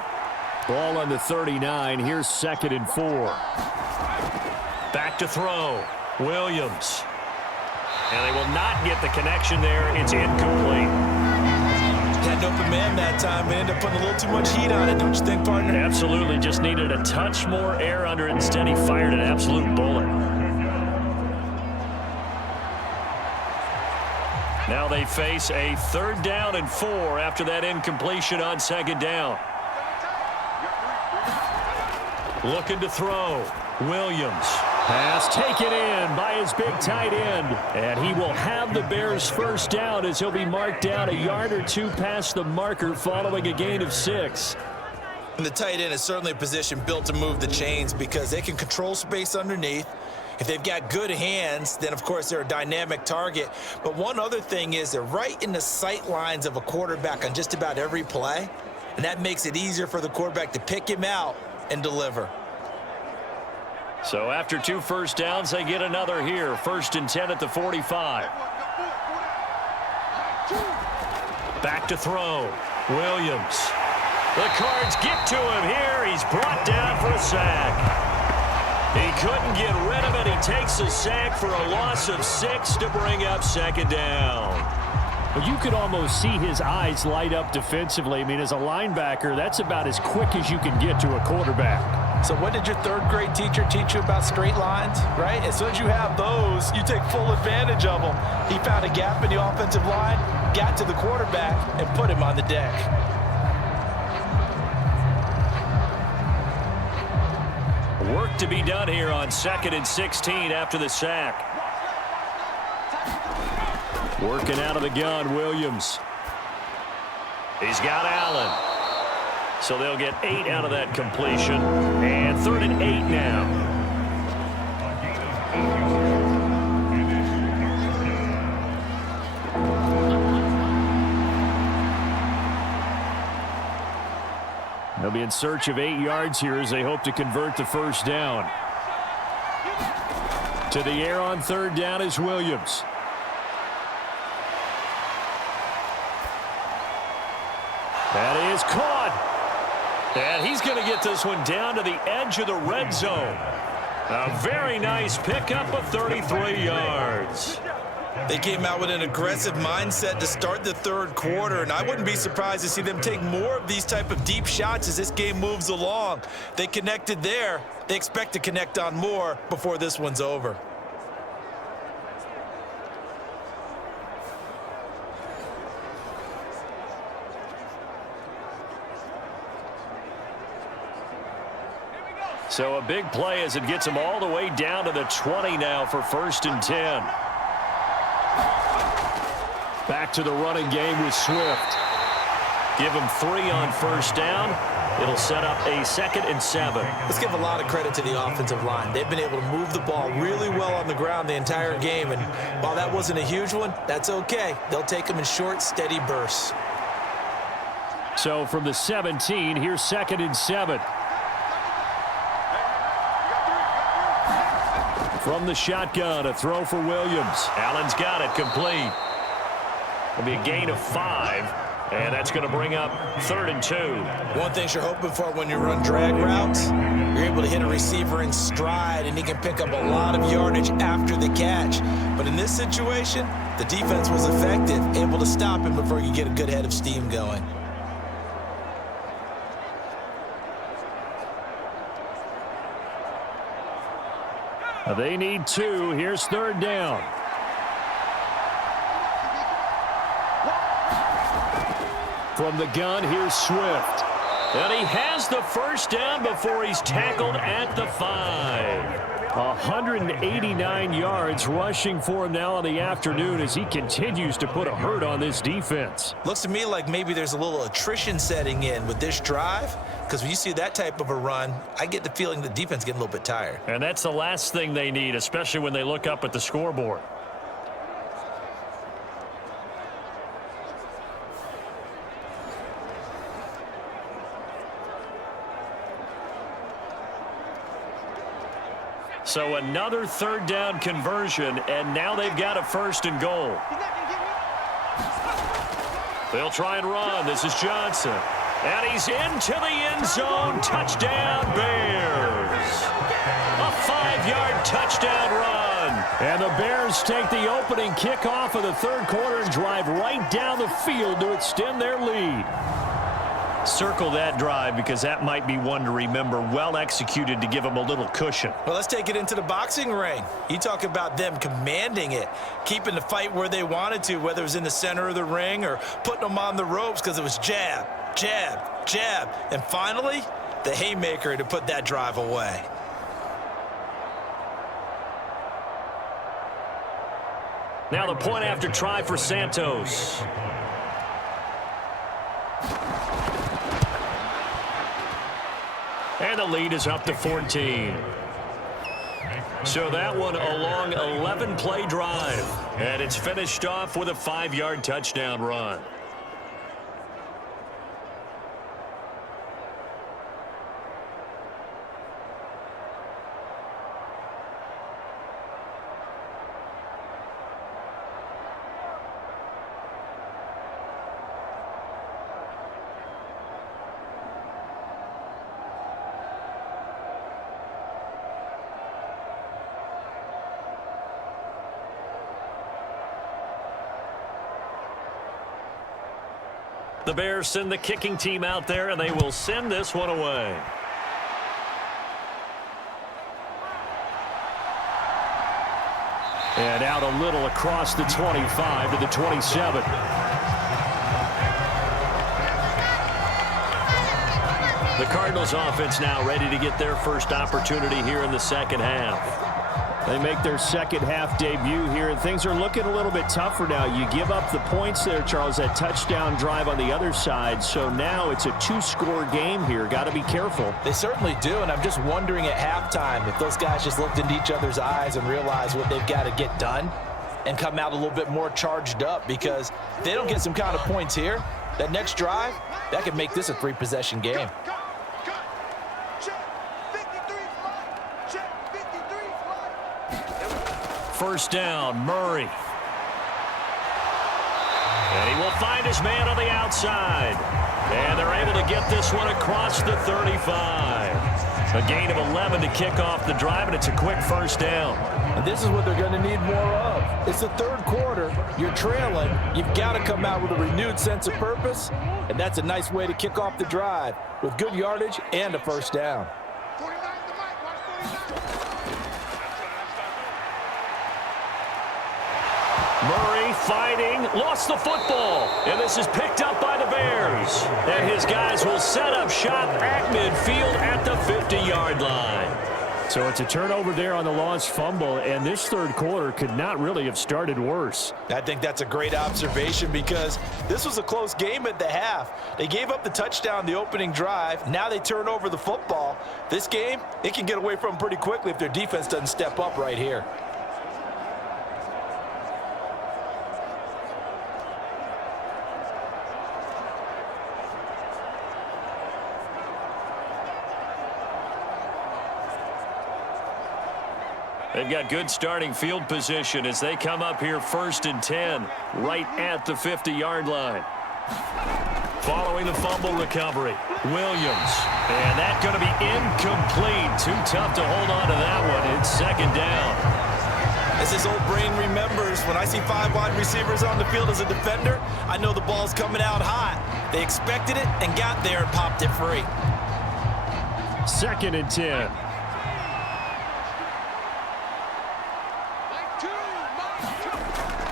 Ball on the 39. Here's 2nd and 4. Back to throw. Williams. And they will not get the connection there. It's incomplete. Had an open man that time, but ended up putting a little too much heat on it, don't you think, partner? Absolutely. Just needed a touch more air under it. Instead, he fired an absolute bullet. Now they face a 3rd down and 4 after that incompletion on 2nd down. Looking to throw. Williams. Pass taken in by his big tight end. And he will have the Bears' first down as he'll be marked down a yard or 2 past the marker following a gain of 6. And the tight end is certainly a position built to move the chains because they can control space underneath. If they've got good hands, then, of course, they're a dynamic target. But one other thing is they're right in the sight lines of a quarterback on just about every play. And that makes it easier for the quarterback to pick him out and deliver. So after 2 first downs, they get another here. 1st and 10 at the 45. Back to throw. Williams. The Cards get to him here. He's brought down for a sack. He couldn't get rid of it. He takes a sack for a loss of 6 to bring up 2nd down. Well, you could almost see his eyes light up defensively. I mean, as a linebacker, that's about as quick as you can get to a quarterback. So what did your 3rd grade teacher teach you about straight lines, right? As soon as you have those, you take full advantage of them. He found a gap in the offensive line, got to the quarterback, and put him on the deck. Work to be done here on 2nd and 16 after the sack. Working out of the gun, Williams. He's got Allen. So they'll get 8 out of that completion. And 3rd and 8 now. They'll be in search of 8 yards here as they hope to convert the first down. To the air on 3rd down is Williams. That is caught. And he's going to get this one down to the edge of the red zone. A very nice pickup of 33 yards. They came out with an aggressive mindset to start the 3rd quarter, and I wouldn't be surprised to see them take more of these type of deep shots as this game moves along. They connected there. They expect to connect on more before this one's over. So a big play as it gets them all the way down to the 20 now for 1st and 10. Back to the running game with Swift. Give him 3 on 1st down. It'll set up a 2nd and 7. Let's give a lot of credit to the offensive line. They've been able to move the ball really well on the ground the entire game. And while that wasn't a huge one, that's okay. They'll take them in short, steady bursts. So from the 17, here's 2nd and 7. From the shotgun, a throw for Williams. Allen's got it complete. It'll be a gain of 5, and that's going to bring up 3rd and 2. One thing you're hoping for when you run drag routes, you're able to hit a receiver in stride, and he can pick up a lot of yardage after the catch. But in this situation, the defense was effective, able to stop him before he could get a good head of steam going. They need 2. Here's 3rd down. From the gun, here's Swift. And he has the first down before he's tackled at the 5. 189 yards rushing for him now in the afternoon as he continues to put a hurt on this defense. Looks to me like maybe there's a little attrition setting in with this drive, because when you see that type of a run, I get the feeling the defense getting a little bit tired. And that's the last thing they need, especially when they look up at the scoreboard. So another third down conversion, and now they've got a 1st and goal. They'll try and run. This is Johnson. And he's into the end zone. Touchdown, Bears. A 5-yard touchdown run. And the Bears take the opening kickoff of the third quarter and drive right down the field to extend their lead. Circle that drive because that might be one to remember. Well executed to give them a little cushion. Well, let's take it into the boxing ring. You talk about them commanding it, keeping the fight where they wanted to, whether it was in the center of the ring or putting them on the ropes because it was jab, jab, jab. And finally, the haymaker to put that drive away. Now the point after try for Santos. And the lead is up to 14. So that one a long 11-play drive. And it's finished off with a 5-yard touchdown run. The Bears send the kicking team out there, and they will send this one away. And out a little across the 25 to the 27. The Cardinals offense now ready to get their first opportunity here in the second half. They make their second half debut here, and things are looking a little bit tougher now. You give up the points there, Charles, that touchdown drive on the other side. So now it's a 2-score game here. Got to be careful. They certainly do, and I'm just wondering at halftime if those guys just looked into each other's eyes and realized what they've got to get done and come out a little bit more charged up, because if they don't get some kind of points here, that next drive, that could make this a 3-possession game. First down, Murray. And he will find his man on the outside. And they're able to get this one across the 35. A gain of 11 to kick off the drive, and it's a quick first down. And this is what they're going to need more of. It's the third quarter. You're trailing. You've got to come out with a renewed sense of purpose, and that's a nice way to kick off the drive with good yardage and a first down. Murray fighting, lost the football, and this is picked up by the Bears. And his guys will set up shop at midfield at the 50-yard line. So it's a turnover there on the lost fumble, and this third quarter could not really have started worse. I think that's a great observation, because this was a close game at the half. They gave up the touchdown the opening drive. Now they turn over the football. This game, it can get away from them pretty quickly if their defense doesn't step up right here. They've got good starting field position as they come up here 1st and 10, right at the 50-yard line. Following the fumble recovery, Williams. And that's going to be incomplete. Too tough to hold on to that one. It's second down. As his old brain remembers, when I see 5 wide receivers on the field as a defender, I know the ball's coming out hot. They expected it and got there and popped it free. 2nd and 10.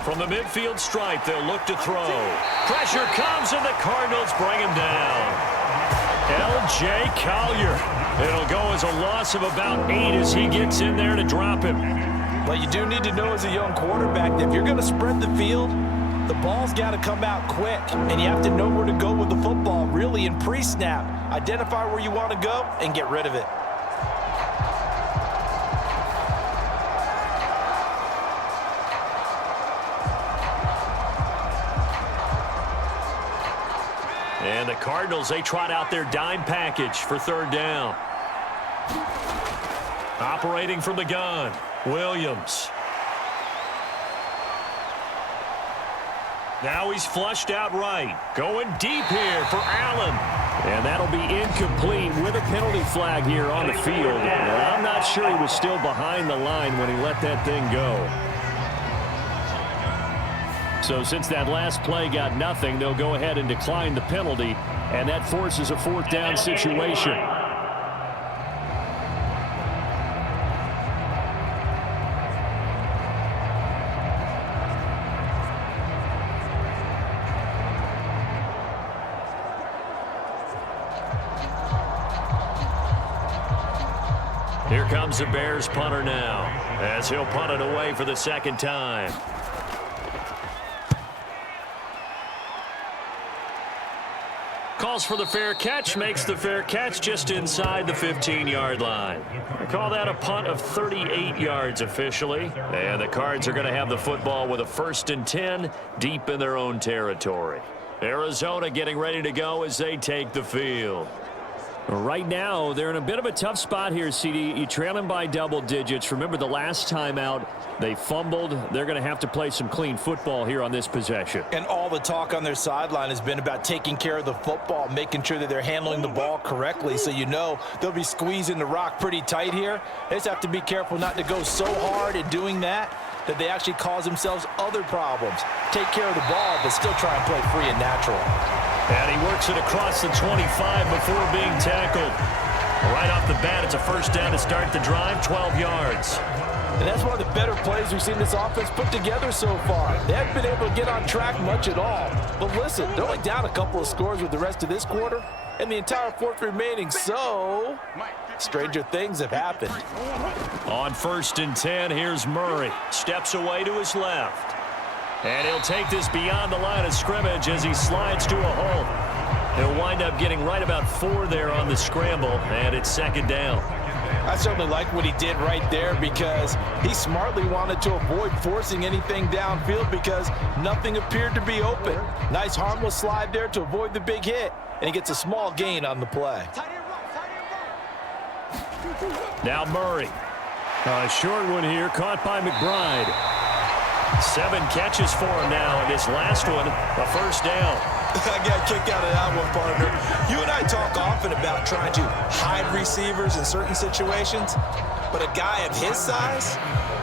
From the midfield stripe, they'll look to throw. Pressure comes, and the Cardinals bring him down. L.J. Collier. It'll go as a loss of about 8 as he gets in there to drop him. But you do need to know as a young quarterback that if you're going to spread the field, the ball's got to come out quick, and you have to know where to go with the football, really in pre-snap. Identify where you want to go and get rid of it. And the Cardinals, they trot out their dime package for third down. Operating from the gun, Williams. Now he's flushed out right. Going deep here for Allen. And that'll be incomplete with a penalty flag here on the field. And I'm not sure he was still behind the line when he let that thing go. So since that last play got nothing, they'll go ahead and decline the penalty. And that forces a 4th down situation. Here comes the Bears punter now, as he'll punt it away for the 2nd time. Calls for the fair catch, makes the fair catch just inside the 15-yard line. I call that a punt of 38 yards officially. And the Cards are going to have the football with a 1st and 10 deep in their own territory. Arizona getting ready to go as they take the field. Right now, they're in a bit of a tough spot here, CD. You trail them by double digits. Remember the last time out, they fumbled. They're going to have to play some clean football here on this possession. And all the talk on their sideline has been about taking care of the football, making sure that they're handling the ball correctly. So you know they'll be squeezing the rock pretty tight here. They just have to be careful not to go so hard in doing that they actually cause themselves other problems. Take care of the ball, but still try and play free and natural. And he works it across the 25 before being tackled. Right off the bat, it's a 1st down to start the drive, 12 yards. And that's one of the better plays we've seen this offense put together so far. They haven't been able to get on track much at all. But listen, they're only down a couple of scores with the rest of this quarter and the entire 4th remaining. So, stranger things have happened. On 1st and 10, here's Murray. Steps away to his left. And he'll take this beyond the line of scrimmage as he slides to a hole. He'll wind up getting right about 4 there on the scramble, and it's 2nd down. I certainly like what he did right there because he smartly wanted to avoid forcing anything downfield because nothing appeared to be open. Nice harmless slide there to avoid the big hit, and he gets a small gain on the play. Now Murray. A short one here, caught by McBride. 7 catches for him now, and this last one, a 1st down. I got a kick out of that one, partner. You and I talk often about trying to hide receivers in certain situations, but a guy of his size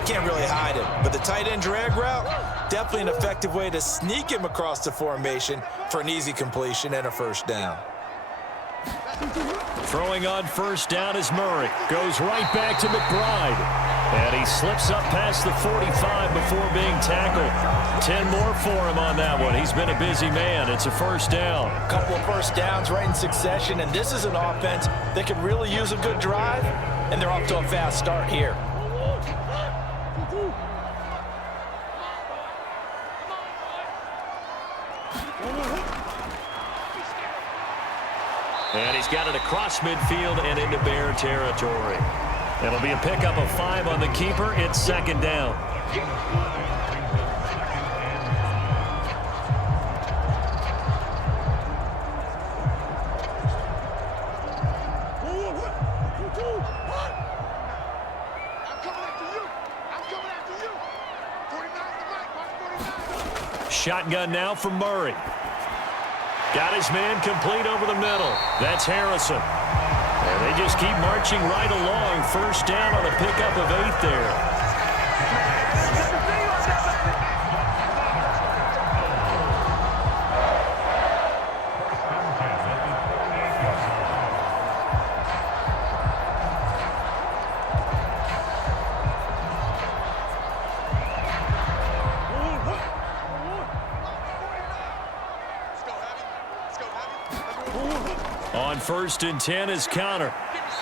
can't really hide him. But the tight end drag route, definitely an effective way to sneak him across the formation for an easy completion and a 1st down. Throwing on 1st down is Murray. Goes right back to McBride. And he slips up past the 45 before being tackled. 10 more for him on that one. He's been a busy man. It's a 1st down. A couple of 1st downs right in succession, and this is an offense that could really use a good drive, and they're off to a fast start here. And he's got it across midfield and into Bear territory. It'll be a pickup of 5 on the keeper. It's 2nd down. Shotgun now for Murray. Got his man complete over the middle. That's Harrison. And they just keep marching right along. 1st down on a pickup of 8 there. On 1st and 10 is Connor.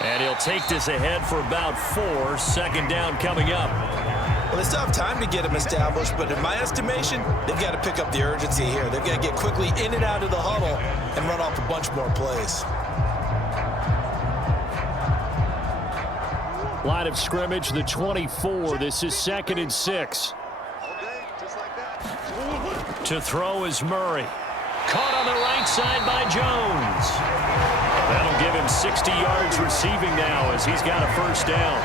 And he'll take this ahead for about 4. 2nd down coming up. Well, they still have time to get him established, but in my estimation, they've got to pick up the urgency here. They've got to get quickly in and out of the huddle and run off a bunch more plays. Line of scrimmage, the 24. This is 2nd and 6. To throw is Murray. Caught on the right side by Jones. That'll give him 60 yards receiving now as as he's got a first down.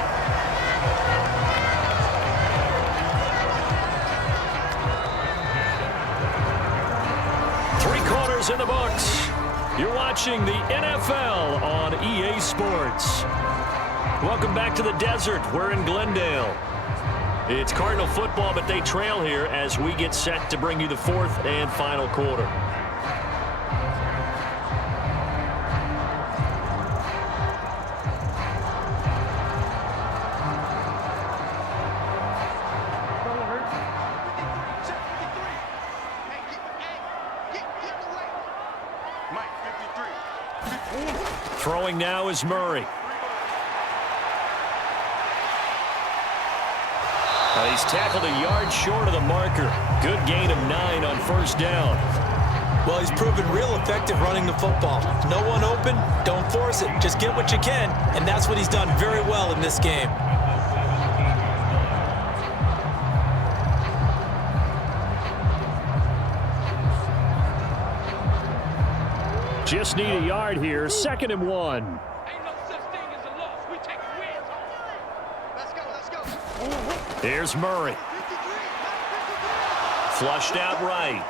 3 quarters in the books. You're watching the NFL on EA Sports. Welcome back to the desert. We're in Glendale. It's Cardinal football, but they trail here as we get set to bring you the 4th and final quarter. Throwing now is Murray. He's tackled a yard short of the marker. Good gain of 9 on first down. Well, he's proven real effective running the football. No one open, don't force it. Just get what you can, and that's what he's done very well in this game. Just need a yard here. 2nd and 1. Ain't no such thing as a loss. We take wins. Let's go. Here's Murray. Flushed out right.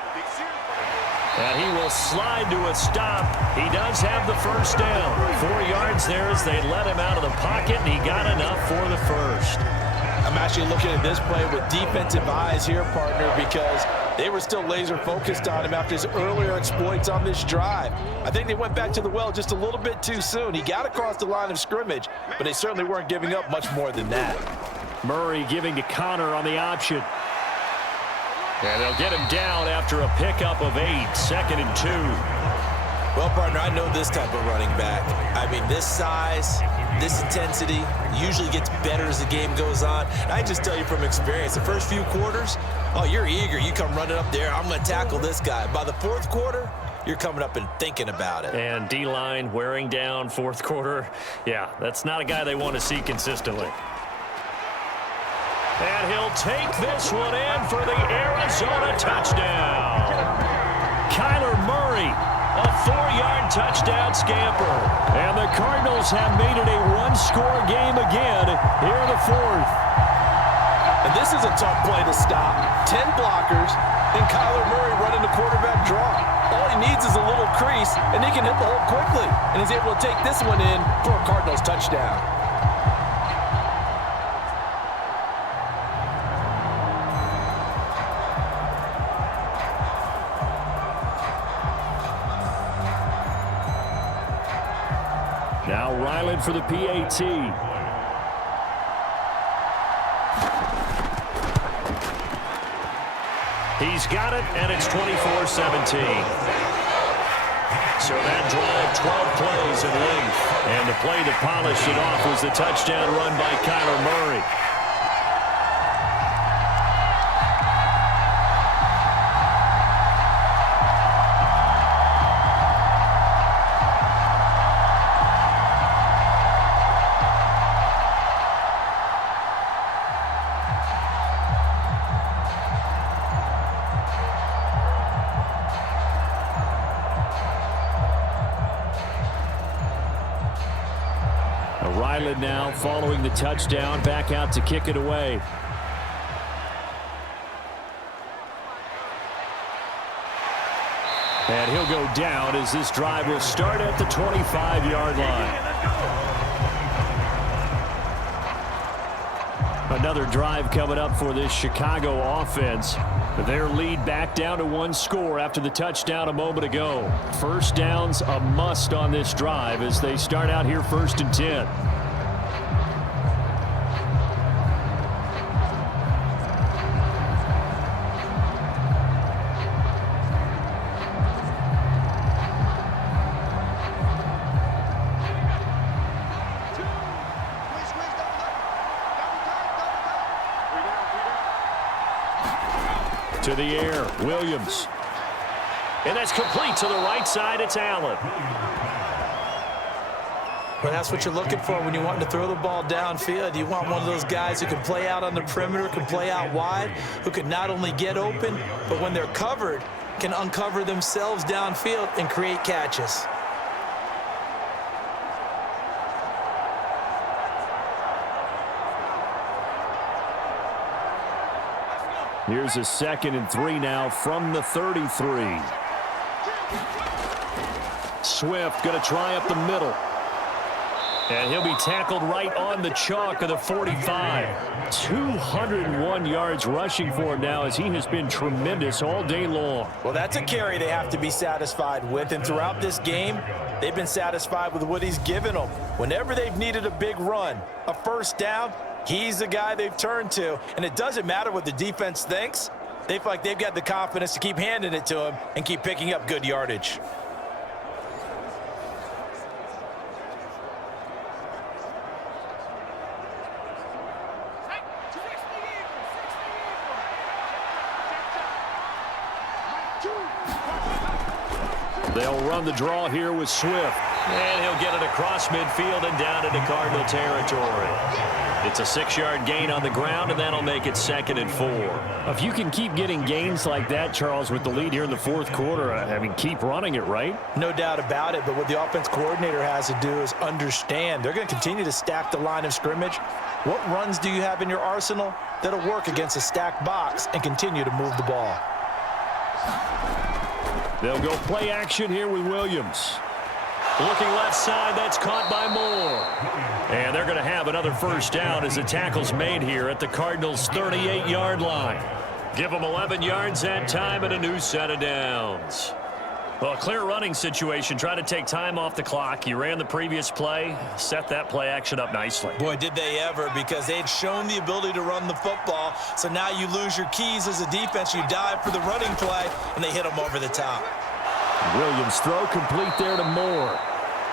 And he will slide to a stop. He does have the first down. 4 yards there as they let him out of the pocket, and he got enough for the first. I'm actually looking at this play with defensive eyes here, partner, because they were still laser focused on him after his earlier exploits on this drive. I think they went back to the well just a little bit too soon. He got across the line of scrimmage, but they certainly weren't giving up much more than that. Murray giving to Connor on the option. And they'll get him down after a pickup of 8. 2nd and 2. Well, partner, I know this type of running back. I mean, this size, this intensity usually gets better as the game goes on. And I just tell you from experience, the first few quarters, oh, you're eager. You come running up there. I'm going to tackle this guy. By the 4th quarter, you're coming up and thinking about it. And D-line wearing down 4th quarter. Yeah, that's not a guy they want to see consistently. And he'll take this one in for the Arizona touchdown. Kyler Murray, a 4-yard touchdown scamper. And the Cardinals have made it a 1-score game again here in the 4th. And this is a tough play to stop. 10 blockers, and Kyler Murray running the quarterback draw. All he needs is a little crease, and he can hit the hole quickly. And he's able to take this one in for a Cardinals touchdown. Now Ryland for the PAT. He's got it, and it's 24-17. So that drive, 12 plays in length. And the play that polished it off was the touchdown run by Kyler Murray. Ryland now following the touchdown, back out to kick it away. And he'll go down as this drive will start at the 25-yard line. Another drive coming up for this Chicago offense. Their lead back down to 1 score after the touchdown a moment ago. First down's a must on this drive as they start out here 1st and 10. To the air, Williams. And that's complete to the right side. It's Allen. Well, that's what you're looking for when you want to throw the ball downfield. You want one of those guys who can play out on the perimeter, can play out wide, who can not only get open, but when they're covered, can uncover themselves downfield and create catches. Here's a 2nd and 3 now from the 33. Swift going to try up the middle. And he'll be tackled right on the chalk of the 45. 201 yards rushing for him now as he has been tremendous all day long. Well, that's a carry they have to be satisfied with. And throughout this game, they've been satisfied with what he's given them. Whenever they've needed a big run, a first down, he's the guy they've turned to. And it doesn't matter what the defense thinks. They feel like they've got the confidence to keep handing it to him and keep picking up good yardage. They'll run the draw here with Swift. And he'll get it across midfield and down into Cardinal territory. It's a 6-yard gain on the ground, and that'll make it 2nd and 4. If you can keep getting gains like that, Charles, with the lead here in the 4th quarter, I mean, keep running it, right? No doubt about it, but what the offense coordinator has to do is understand. They're going to continue to stack the line of scrimmage. What runs do you have in your arsenal that'll work against a stacked box and continue to move the ball? They'll go play action here with Williams. Looking left side, that's caught by Moore. And they're going to have another first down as the tackle's made here at the Cardinals' 38-yard line. Give them 11 yards that time and a new set of downs. Well, a clear running situation. Try to take time off the clock. You ran the previous play, set that play action up nicely. Boy, did they ever, because they'd shown the ability to run the football. So now you lose your keys as a defense. You dive for the running play, and they hit them over the top. Williams throw complete there to Moore.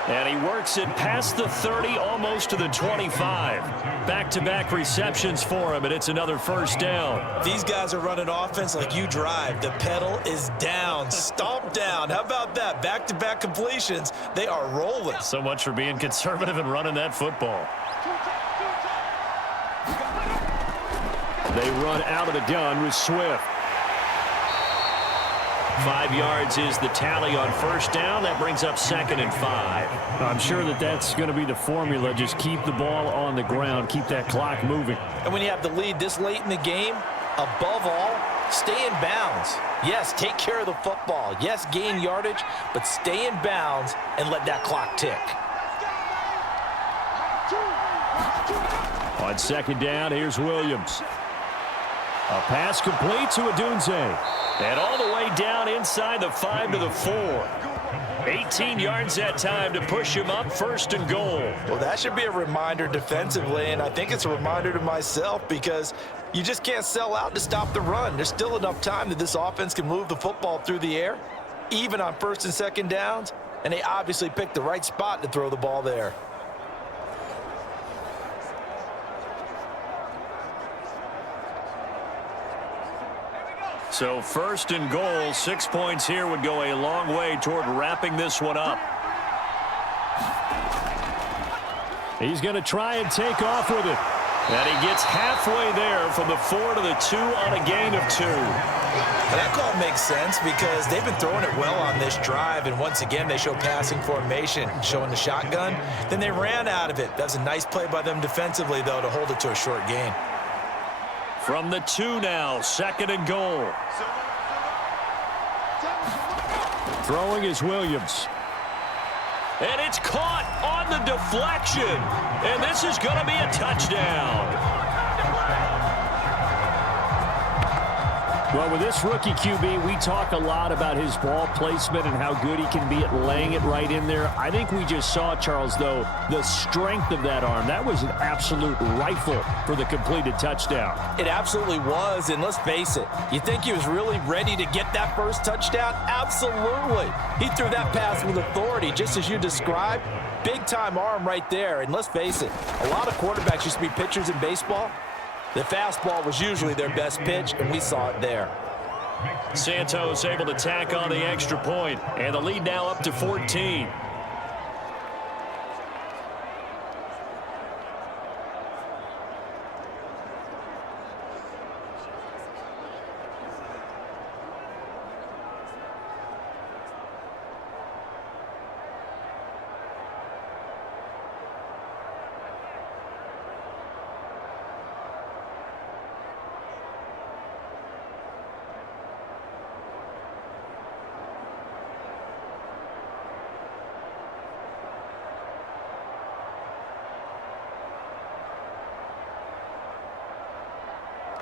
And he works it past the 30, almost to the 25. Back-to-back receptions for him, and it's another first down. These guys are running offense like you drive. The pedal is down, stomp down. How about that? Back-to-back completions. They are rolling. So much for being conservative and running that football. They run out of the gun with Swift. 5 yards is the tally on first down. That brings up 2nd and 5. I'm sure that's going to be the formula. Just keep the ball on the ground. Keep that clock moving. And when you have the lead this late in the game, above all, stay in bounds. Yes, take care of the football. Yes, gain yardage, but stay in bounds and let that clock tick. On 2nd down, here's Williams. A pass complete to Adunze. And all the way down inside the 5 to the 4. 18 yards that time to push him up, 1st and goal. Well, that should be a reminder defensively, and I think it's a reminder to myself because you just can't sell out to stop the run. There's still enough time that this offense can move the football through the air, even on 1st and 2nd downs, and they obviously picked the right spot to throw the ball there. So 1st and goal, 6 points here would go a long way toward wrapping this one up. He's going to try and take off with it. And he gets halfway there from the 4 to the 2 on a gain of 2. And that call makes sense because they've been throwing it well on this drive, and once again they show passing formation, showing the shotgun. Then they ran out of it. That was a nice play by them defensively, though, to hold it to a short gain. From the 2 now, 2nd and goal. Throwing is Williams. And it's caught on the deflection. And this is going to be a touchdown. Well, with this rookie QB, we talk a lot about his ball placement and how good he can be at laying it right in there. I think we just saw, Charles, though, the strength of that arm. That was an absolute rifle for the completed touchdown. It absolutely was, and let's face it, you think he was really ready to get that first touchdown? Absolutely. He threw that pass with authority, just as you described. Big-time arm right there, and let's face it, a lot of quarterbacks used to be pitchers in baseball. The fastball was usually their best pitch, and we saw it there. Santos able to tack on the extra point, and the lead now up to 14.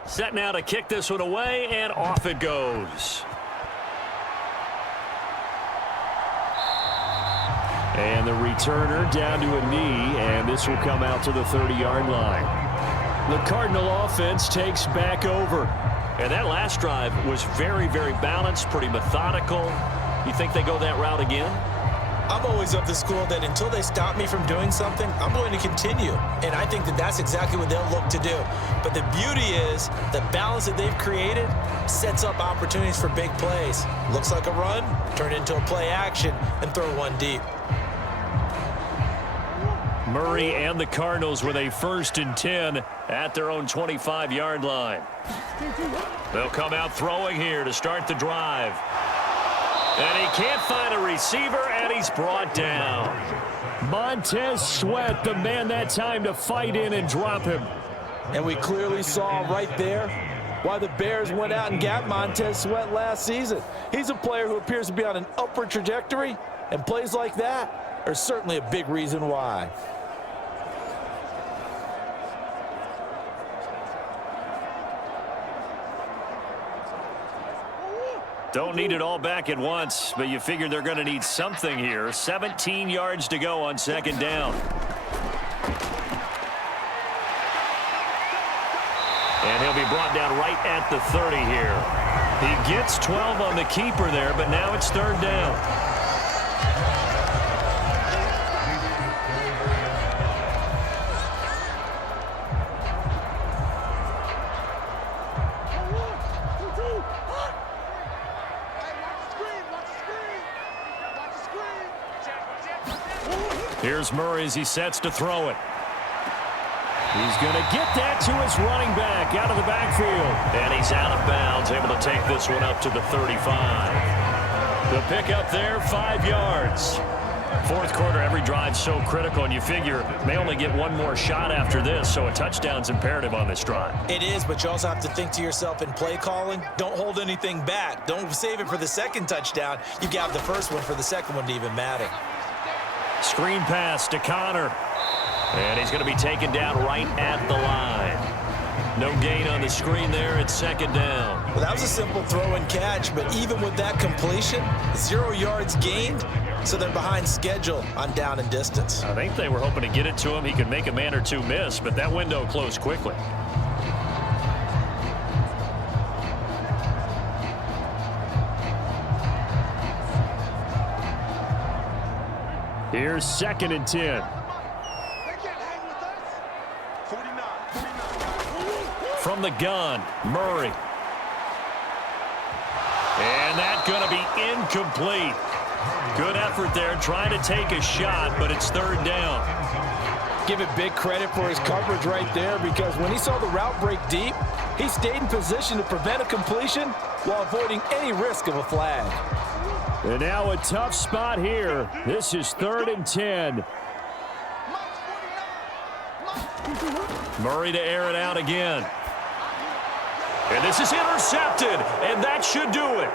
Set now to kick this one away, and off it goes. And the returner down to a knee, and this will come out to the 30-yard line. The Cardinal offense takes back over. And that last drive was very, very balanced, pretty methodical. You think they go that route again? I'm always of the school that until they stop me from doing something, I'm going to continue. And I think that that's exactly what they'll look to do. But the beauty is the balance that they've created sets up opportunities for big plays. Looks like a run, turn into a play action, and throw one deep. Murray and the Cardinals with a 1st and 10 at their own 25-yard line. They'll come out throwing here to start the drive. And he can't find a receiver, and he's brought down. Montez Sweat, the man that time to fight in and drop him. And we clearly saw right there why the Bears went out and got Montez Sweat last season. He's a player who appears to be on an upward trajectory, and plays like that are certainly a big reason why. Don't need it all back at once, but you figure they're going to need something here. 17 yards to go on 2nd down. And he'll be brought down right at the 30 here. He gets 12 on the keeper there, but now it's 3rd down. Here's Murray as he sets to throw it. He's going to get that to his running back out of the backfield. And he's out of bounds, able to take this one up to the 35. The pickup there, 5 yards. 4th quarter, every drive so critical, and you figure may only get one more shot after this, so a touchdown's imperative on this drive. It is, but you also have to think to yourself in play calling, don't hold anything back. Don't save it for the 2nd touchdown. You got the 1st one for the 2nd one to even matter. Screen pass to Connor. And he's going to be taken down right at the line. No gain on the screen there at 2nd down. Well, that was a simple throw and catch, but even with that completion, 0 yards gained, so they're behind schedule on down and distance. I think they were hoping to get it to him. He could make a man or two miss, but that window closed quickly. Here's 2nd and 10. From the gun, Murray. And that's going to be incomplete. Good effort there, trying to take a shot, but it's 3rd down. Give it big credit for his coverage right there, because when he saw the route break deep, he stayed in position to prevent a completion while avoiding any risk of a flag. And now a tough spot here. This is 3rd and 10. Murray to air it out again. And this is intercepted, and that should do it.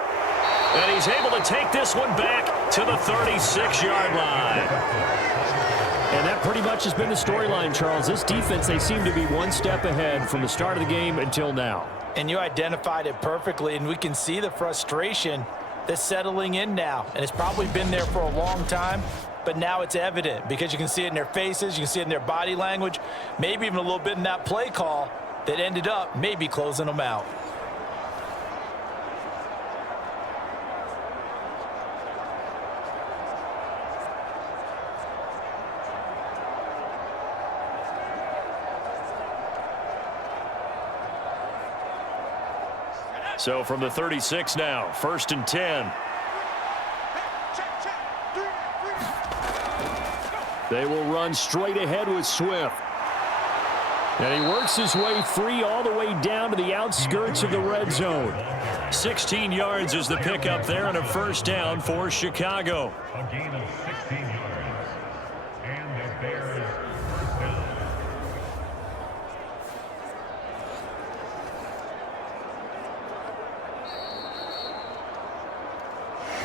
And he's able to take this one back to the 36-yard line. And that pretty much has been the storyline, Charles. This defense, they seem to be one step ahead from the start of the game until now. And you identified it perfectly, and we can see the frustration that's settling in now. And it's probably been there for a long time, but now it's evident because you can see it in their faces, you can see it in their body language, maybe even a little bit in that play call that ended up maybe closing them out. So from the 36 now, 1st and 10. They will run straight ahead with Swift. And he works his way free all the way down to the outskirts of the red zone. 16 yards is the pickup there, and a 1st down for Chicago. A gain of 16 yards. And the Bears first down.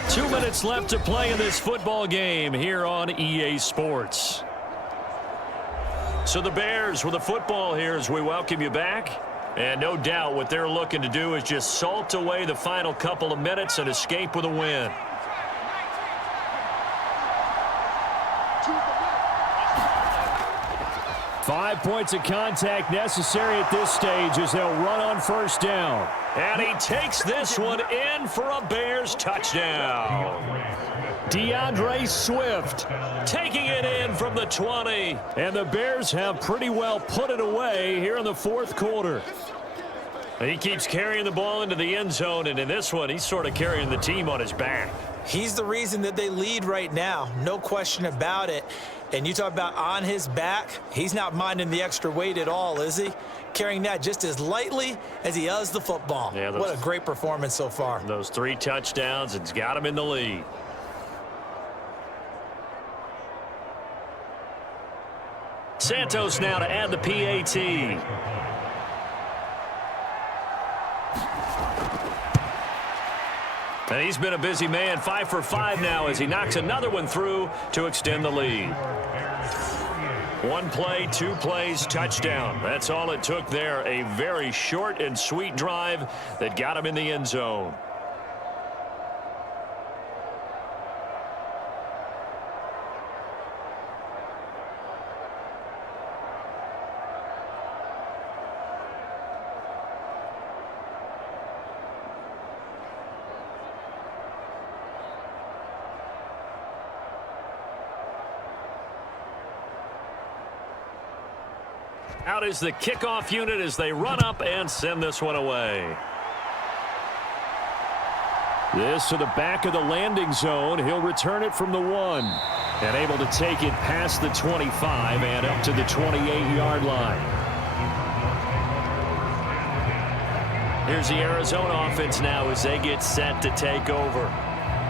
Two minutes left to play in this football game here on EA Sports. So the Bears with the football here as we welcome you back. And no doubt what they're looking to do is just salt away the final couple of minutes and escape with a win. Five points of contact necessary at this stage as they'll run on first down. And he takes this one in for a Bears touchdown. DeAndre Swift Taking it in from the 20. and the Bears have pretty well put it away here in the fourth quarter. He keeps carrying the ball into the end zone, and in this one, he's sort of carrying the team on his back. He's the reason that they lead right now, no question about it. And you talk about on his back, he's not minding the extra weight at all, is he? Carrying that just as lightly as he does the football. Yeah, what a great performance so far. Those 3 touchdowns, it's got him in the lead. Santos now to add the PAT. And he's been a busy man, 5 for 5 now as he knocks another one through to extend the lead. 1 play, 2 plays, touchdown. That's all it took there. A very short and sweet drive that got him in the end zone. Out is the kickoff unit as they run up and send this one away. This to the back of the landing zone. He'll return it from the 1. And able to take it past the 25 and up to the 28-yard line. Here's the Arizona offense now as they get set to take over.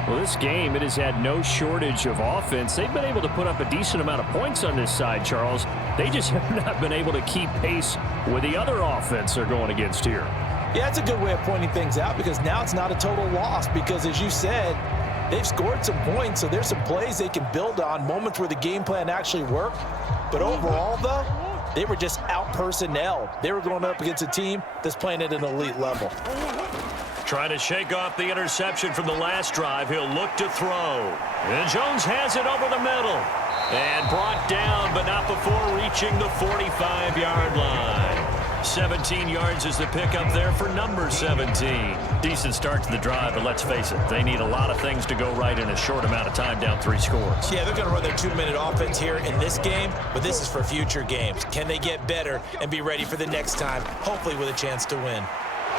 Well, this game, it has had no shortage of offense. They've been able to put up a decent amount of points on this side, Charles. They just have not been able to keep pace with the other offense they're going against here. Yeah, it's a good way of pointing things out because now it's not a total loss because, as you said, they've scored some points, so there's some plays they can build on, moments where the game plan actually worked. But overall, though, they were just out-personnel. They were going up against a team that's playing at an elite level. Trying to shake off the interception from the last drive. He'll look to throw. And Jones has it over the middle. And brought down, but not before reaching the 45-yard line. 17 yards is the pickup there for number 17. Decent start to the drive, but let's face it, they need a lot of things to go right in a short amount of time, down 3 scores. Yeah, they're going to run their 2-minute offense here in this game, but this is for future games. Can they get better and be ready for the next time, hopefully with a chance to win?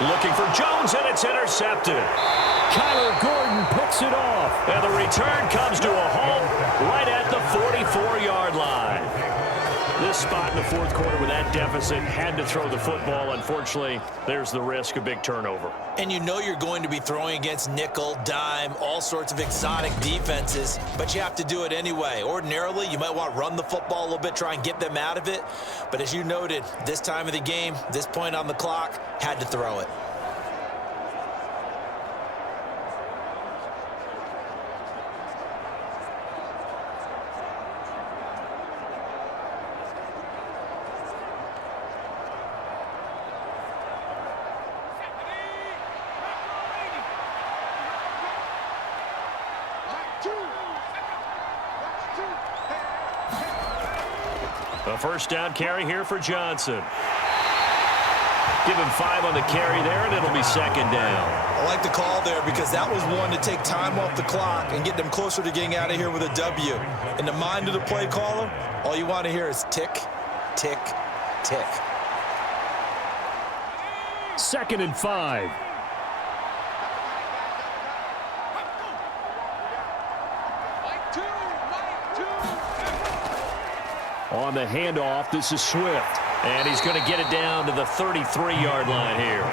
Looking for Jones, and it's intercepted. Kyler Gordon picks it off. And the return comes to a halt right at the 44-yard line. This spot in the fourth quarter with that deficit had to throw the football. Unfortunately, there's the risk of big turnover. And you know you're going to be throwing against nickel, dime, all sorts of exotic defenses, but you have to do it anyway. Ordinarily, you might want to run the football a little bit, try and get them out of it. But as you noted, this time of the game, this point on the clock, had to throw it. A first down carry here for Johnson. Give him 5 on the carry there, and it'll be second down. I like the call there because that was one to take time off the clock and get them closer to getting out of here with a W. In the mind of the play caller, all you want to hear is tick, tick, tick. 2nd and 5. On the handoff, this is Swift. And he's going to get it down to the 33-yard line here.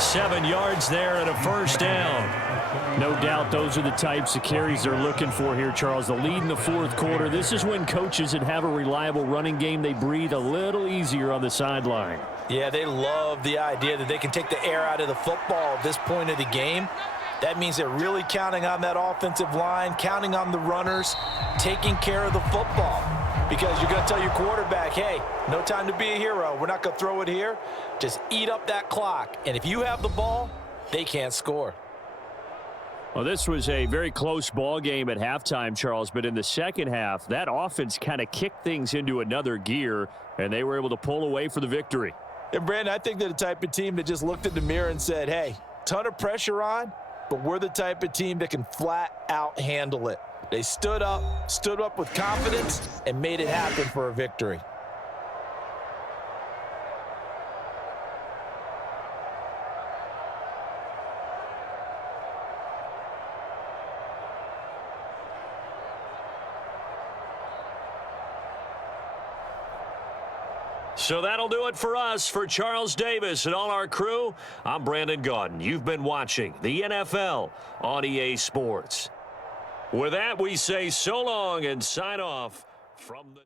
7 yards there and a first down. No doubt those are the types of carries they're looking for here, Charles. The lead in the fourth quarter. This is when coaches that have a reliable running game, they breathe a little easier on the sideline. Yeah, they love the idea that they can take the air out of the football at this point of the game. That means they're really counting on that offensive line, counting on the runners, taking care of the football. because you're going to tell your quarterback, hey, no time to be a hero. We're not going to throw it here. Just eat up that clock. And if you have the ball, they can't score. Well, this was a very close ball game at halftime, Charles, but in the second half, that offense kind of kicked things into another gear, and they were able to pull away for the victory. And, Brandon, I think they're the type of team that just looked in the mirror and said, hey, ton of pressure on, but we're the type of team that can flat out handle it. They stood up with confidence, and made it happen for a victory. So that'll do it for us. For Charles Davis and all our crew, I'm Brandon Gaudin. You've been watching the NFL on EA Sports. With that, we say so long and sign off from the...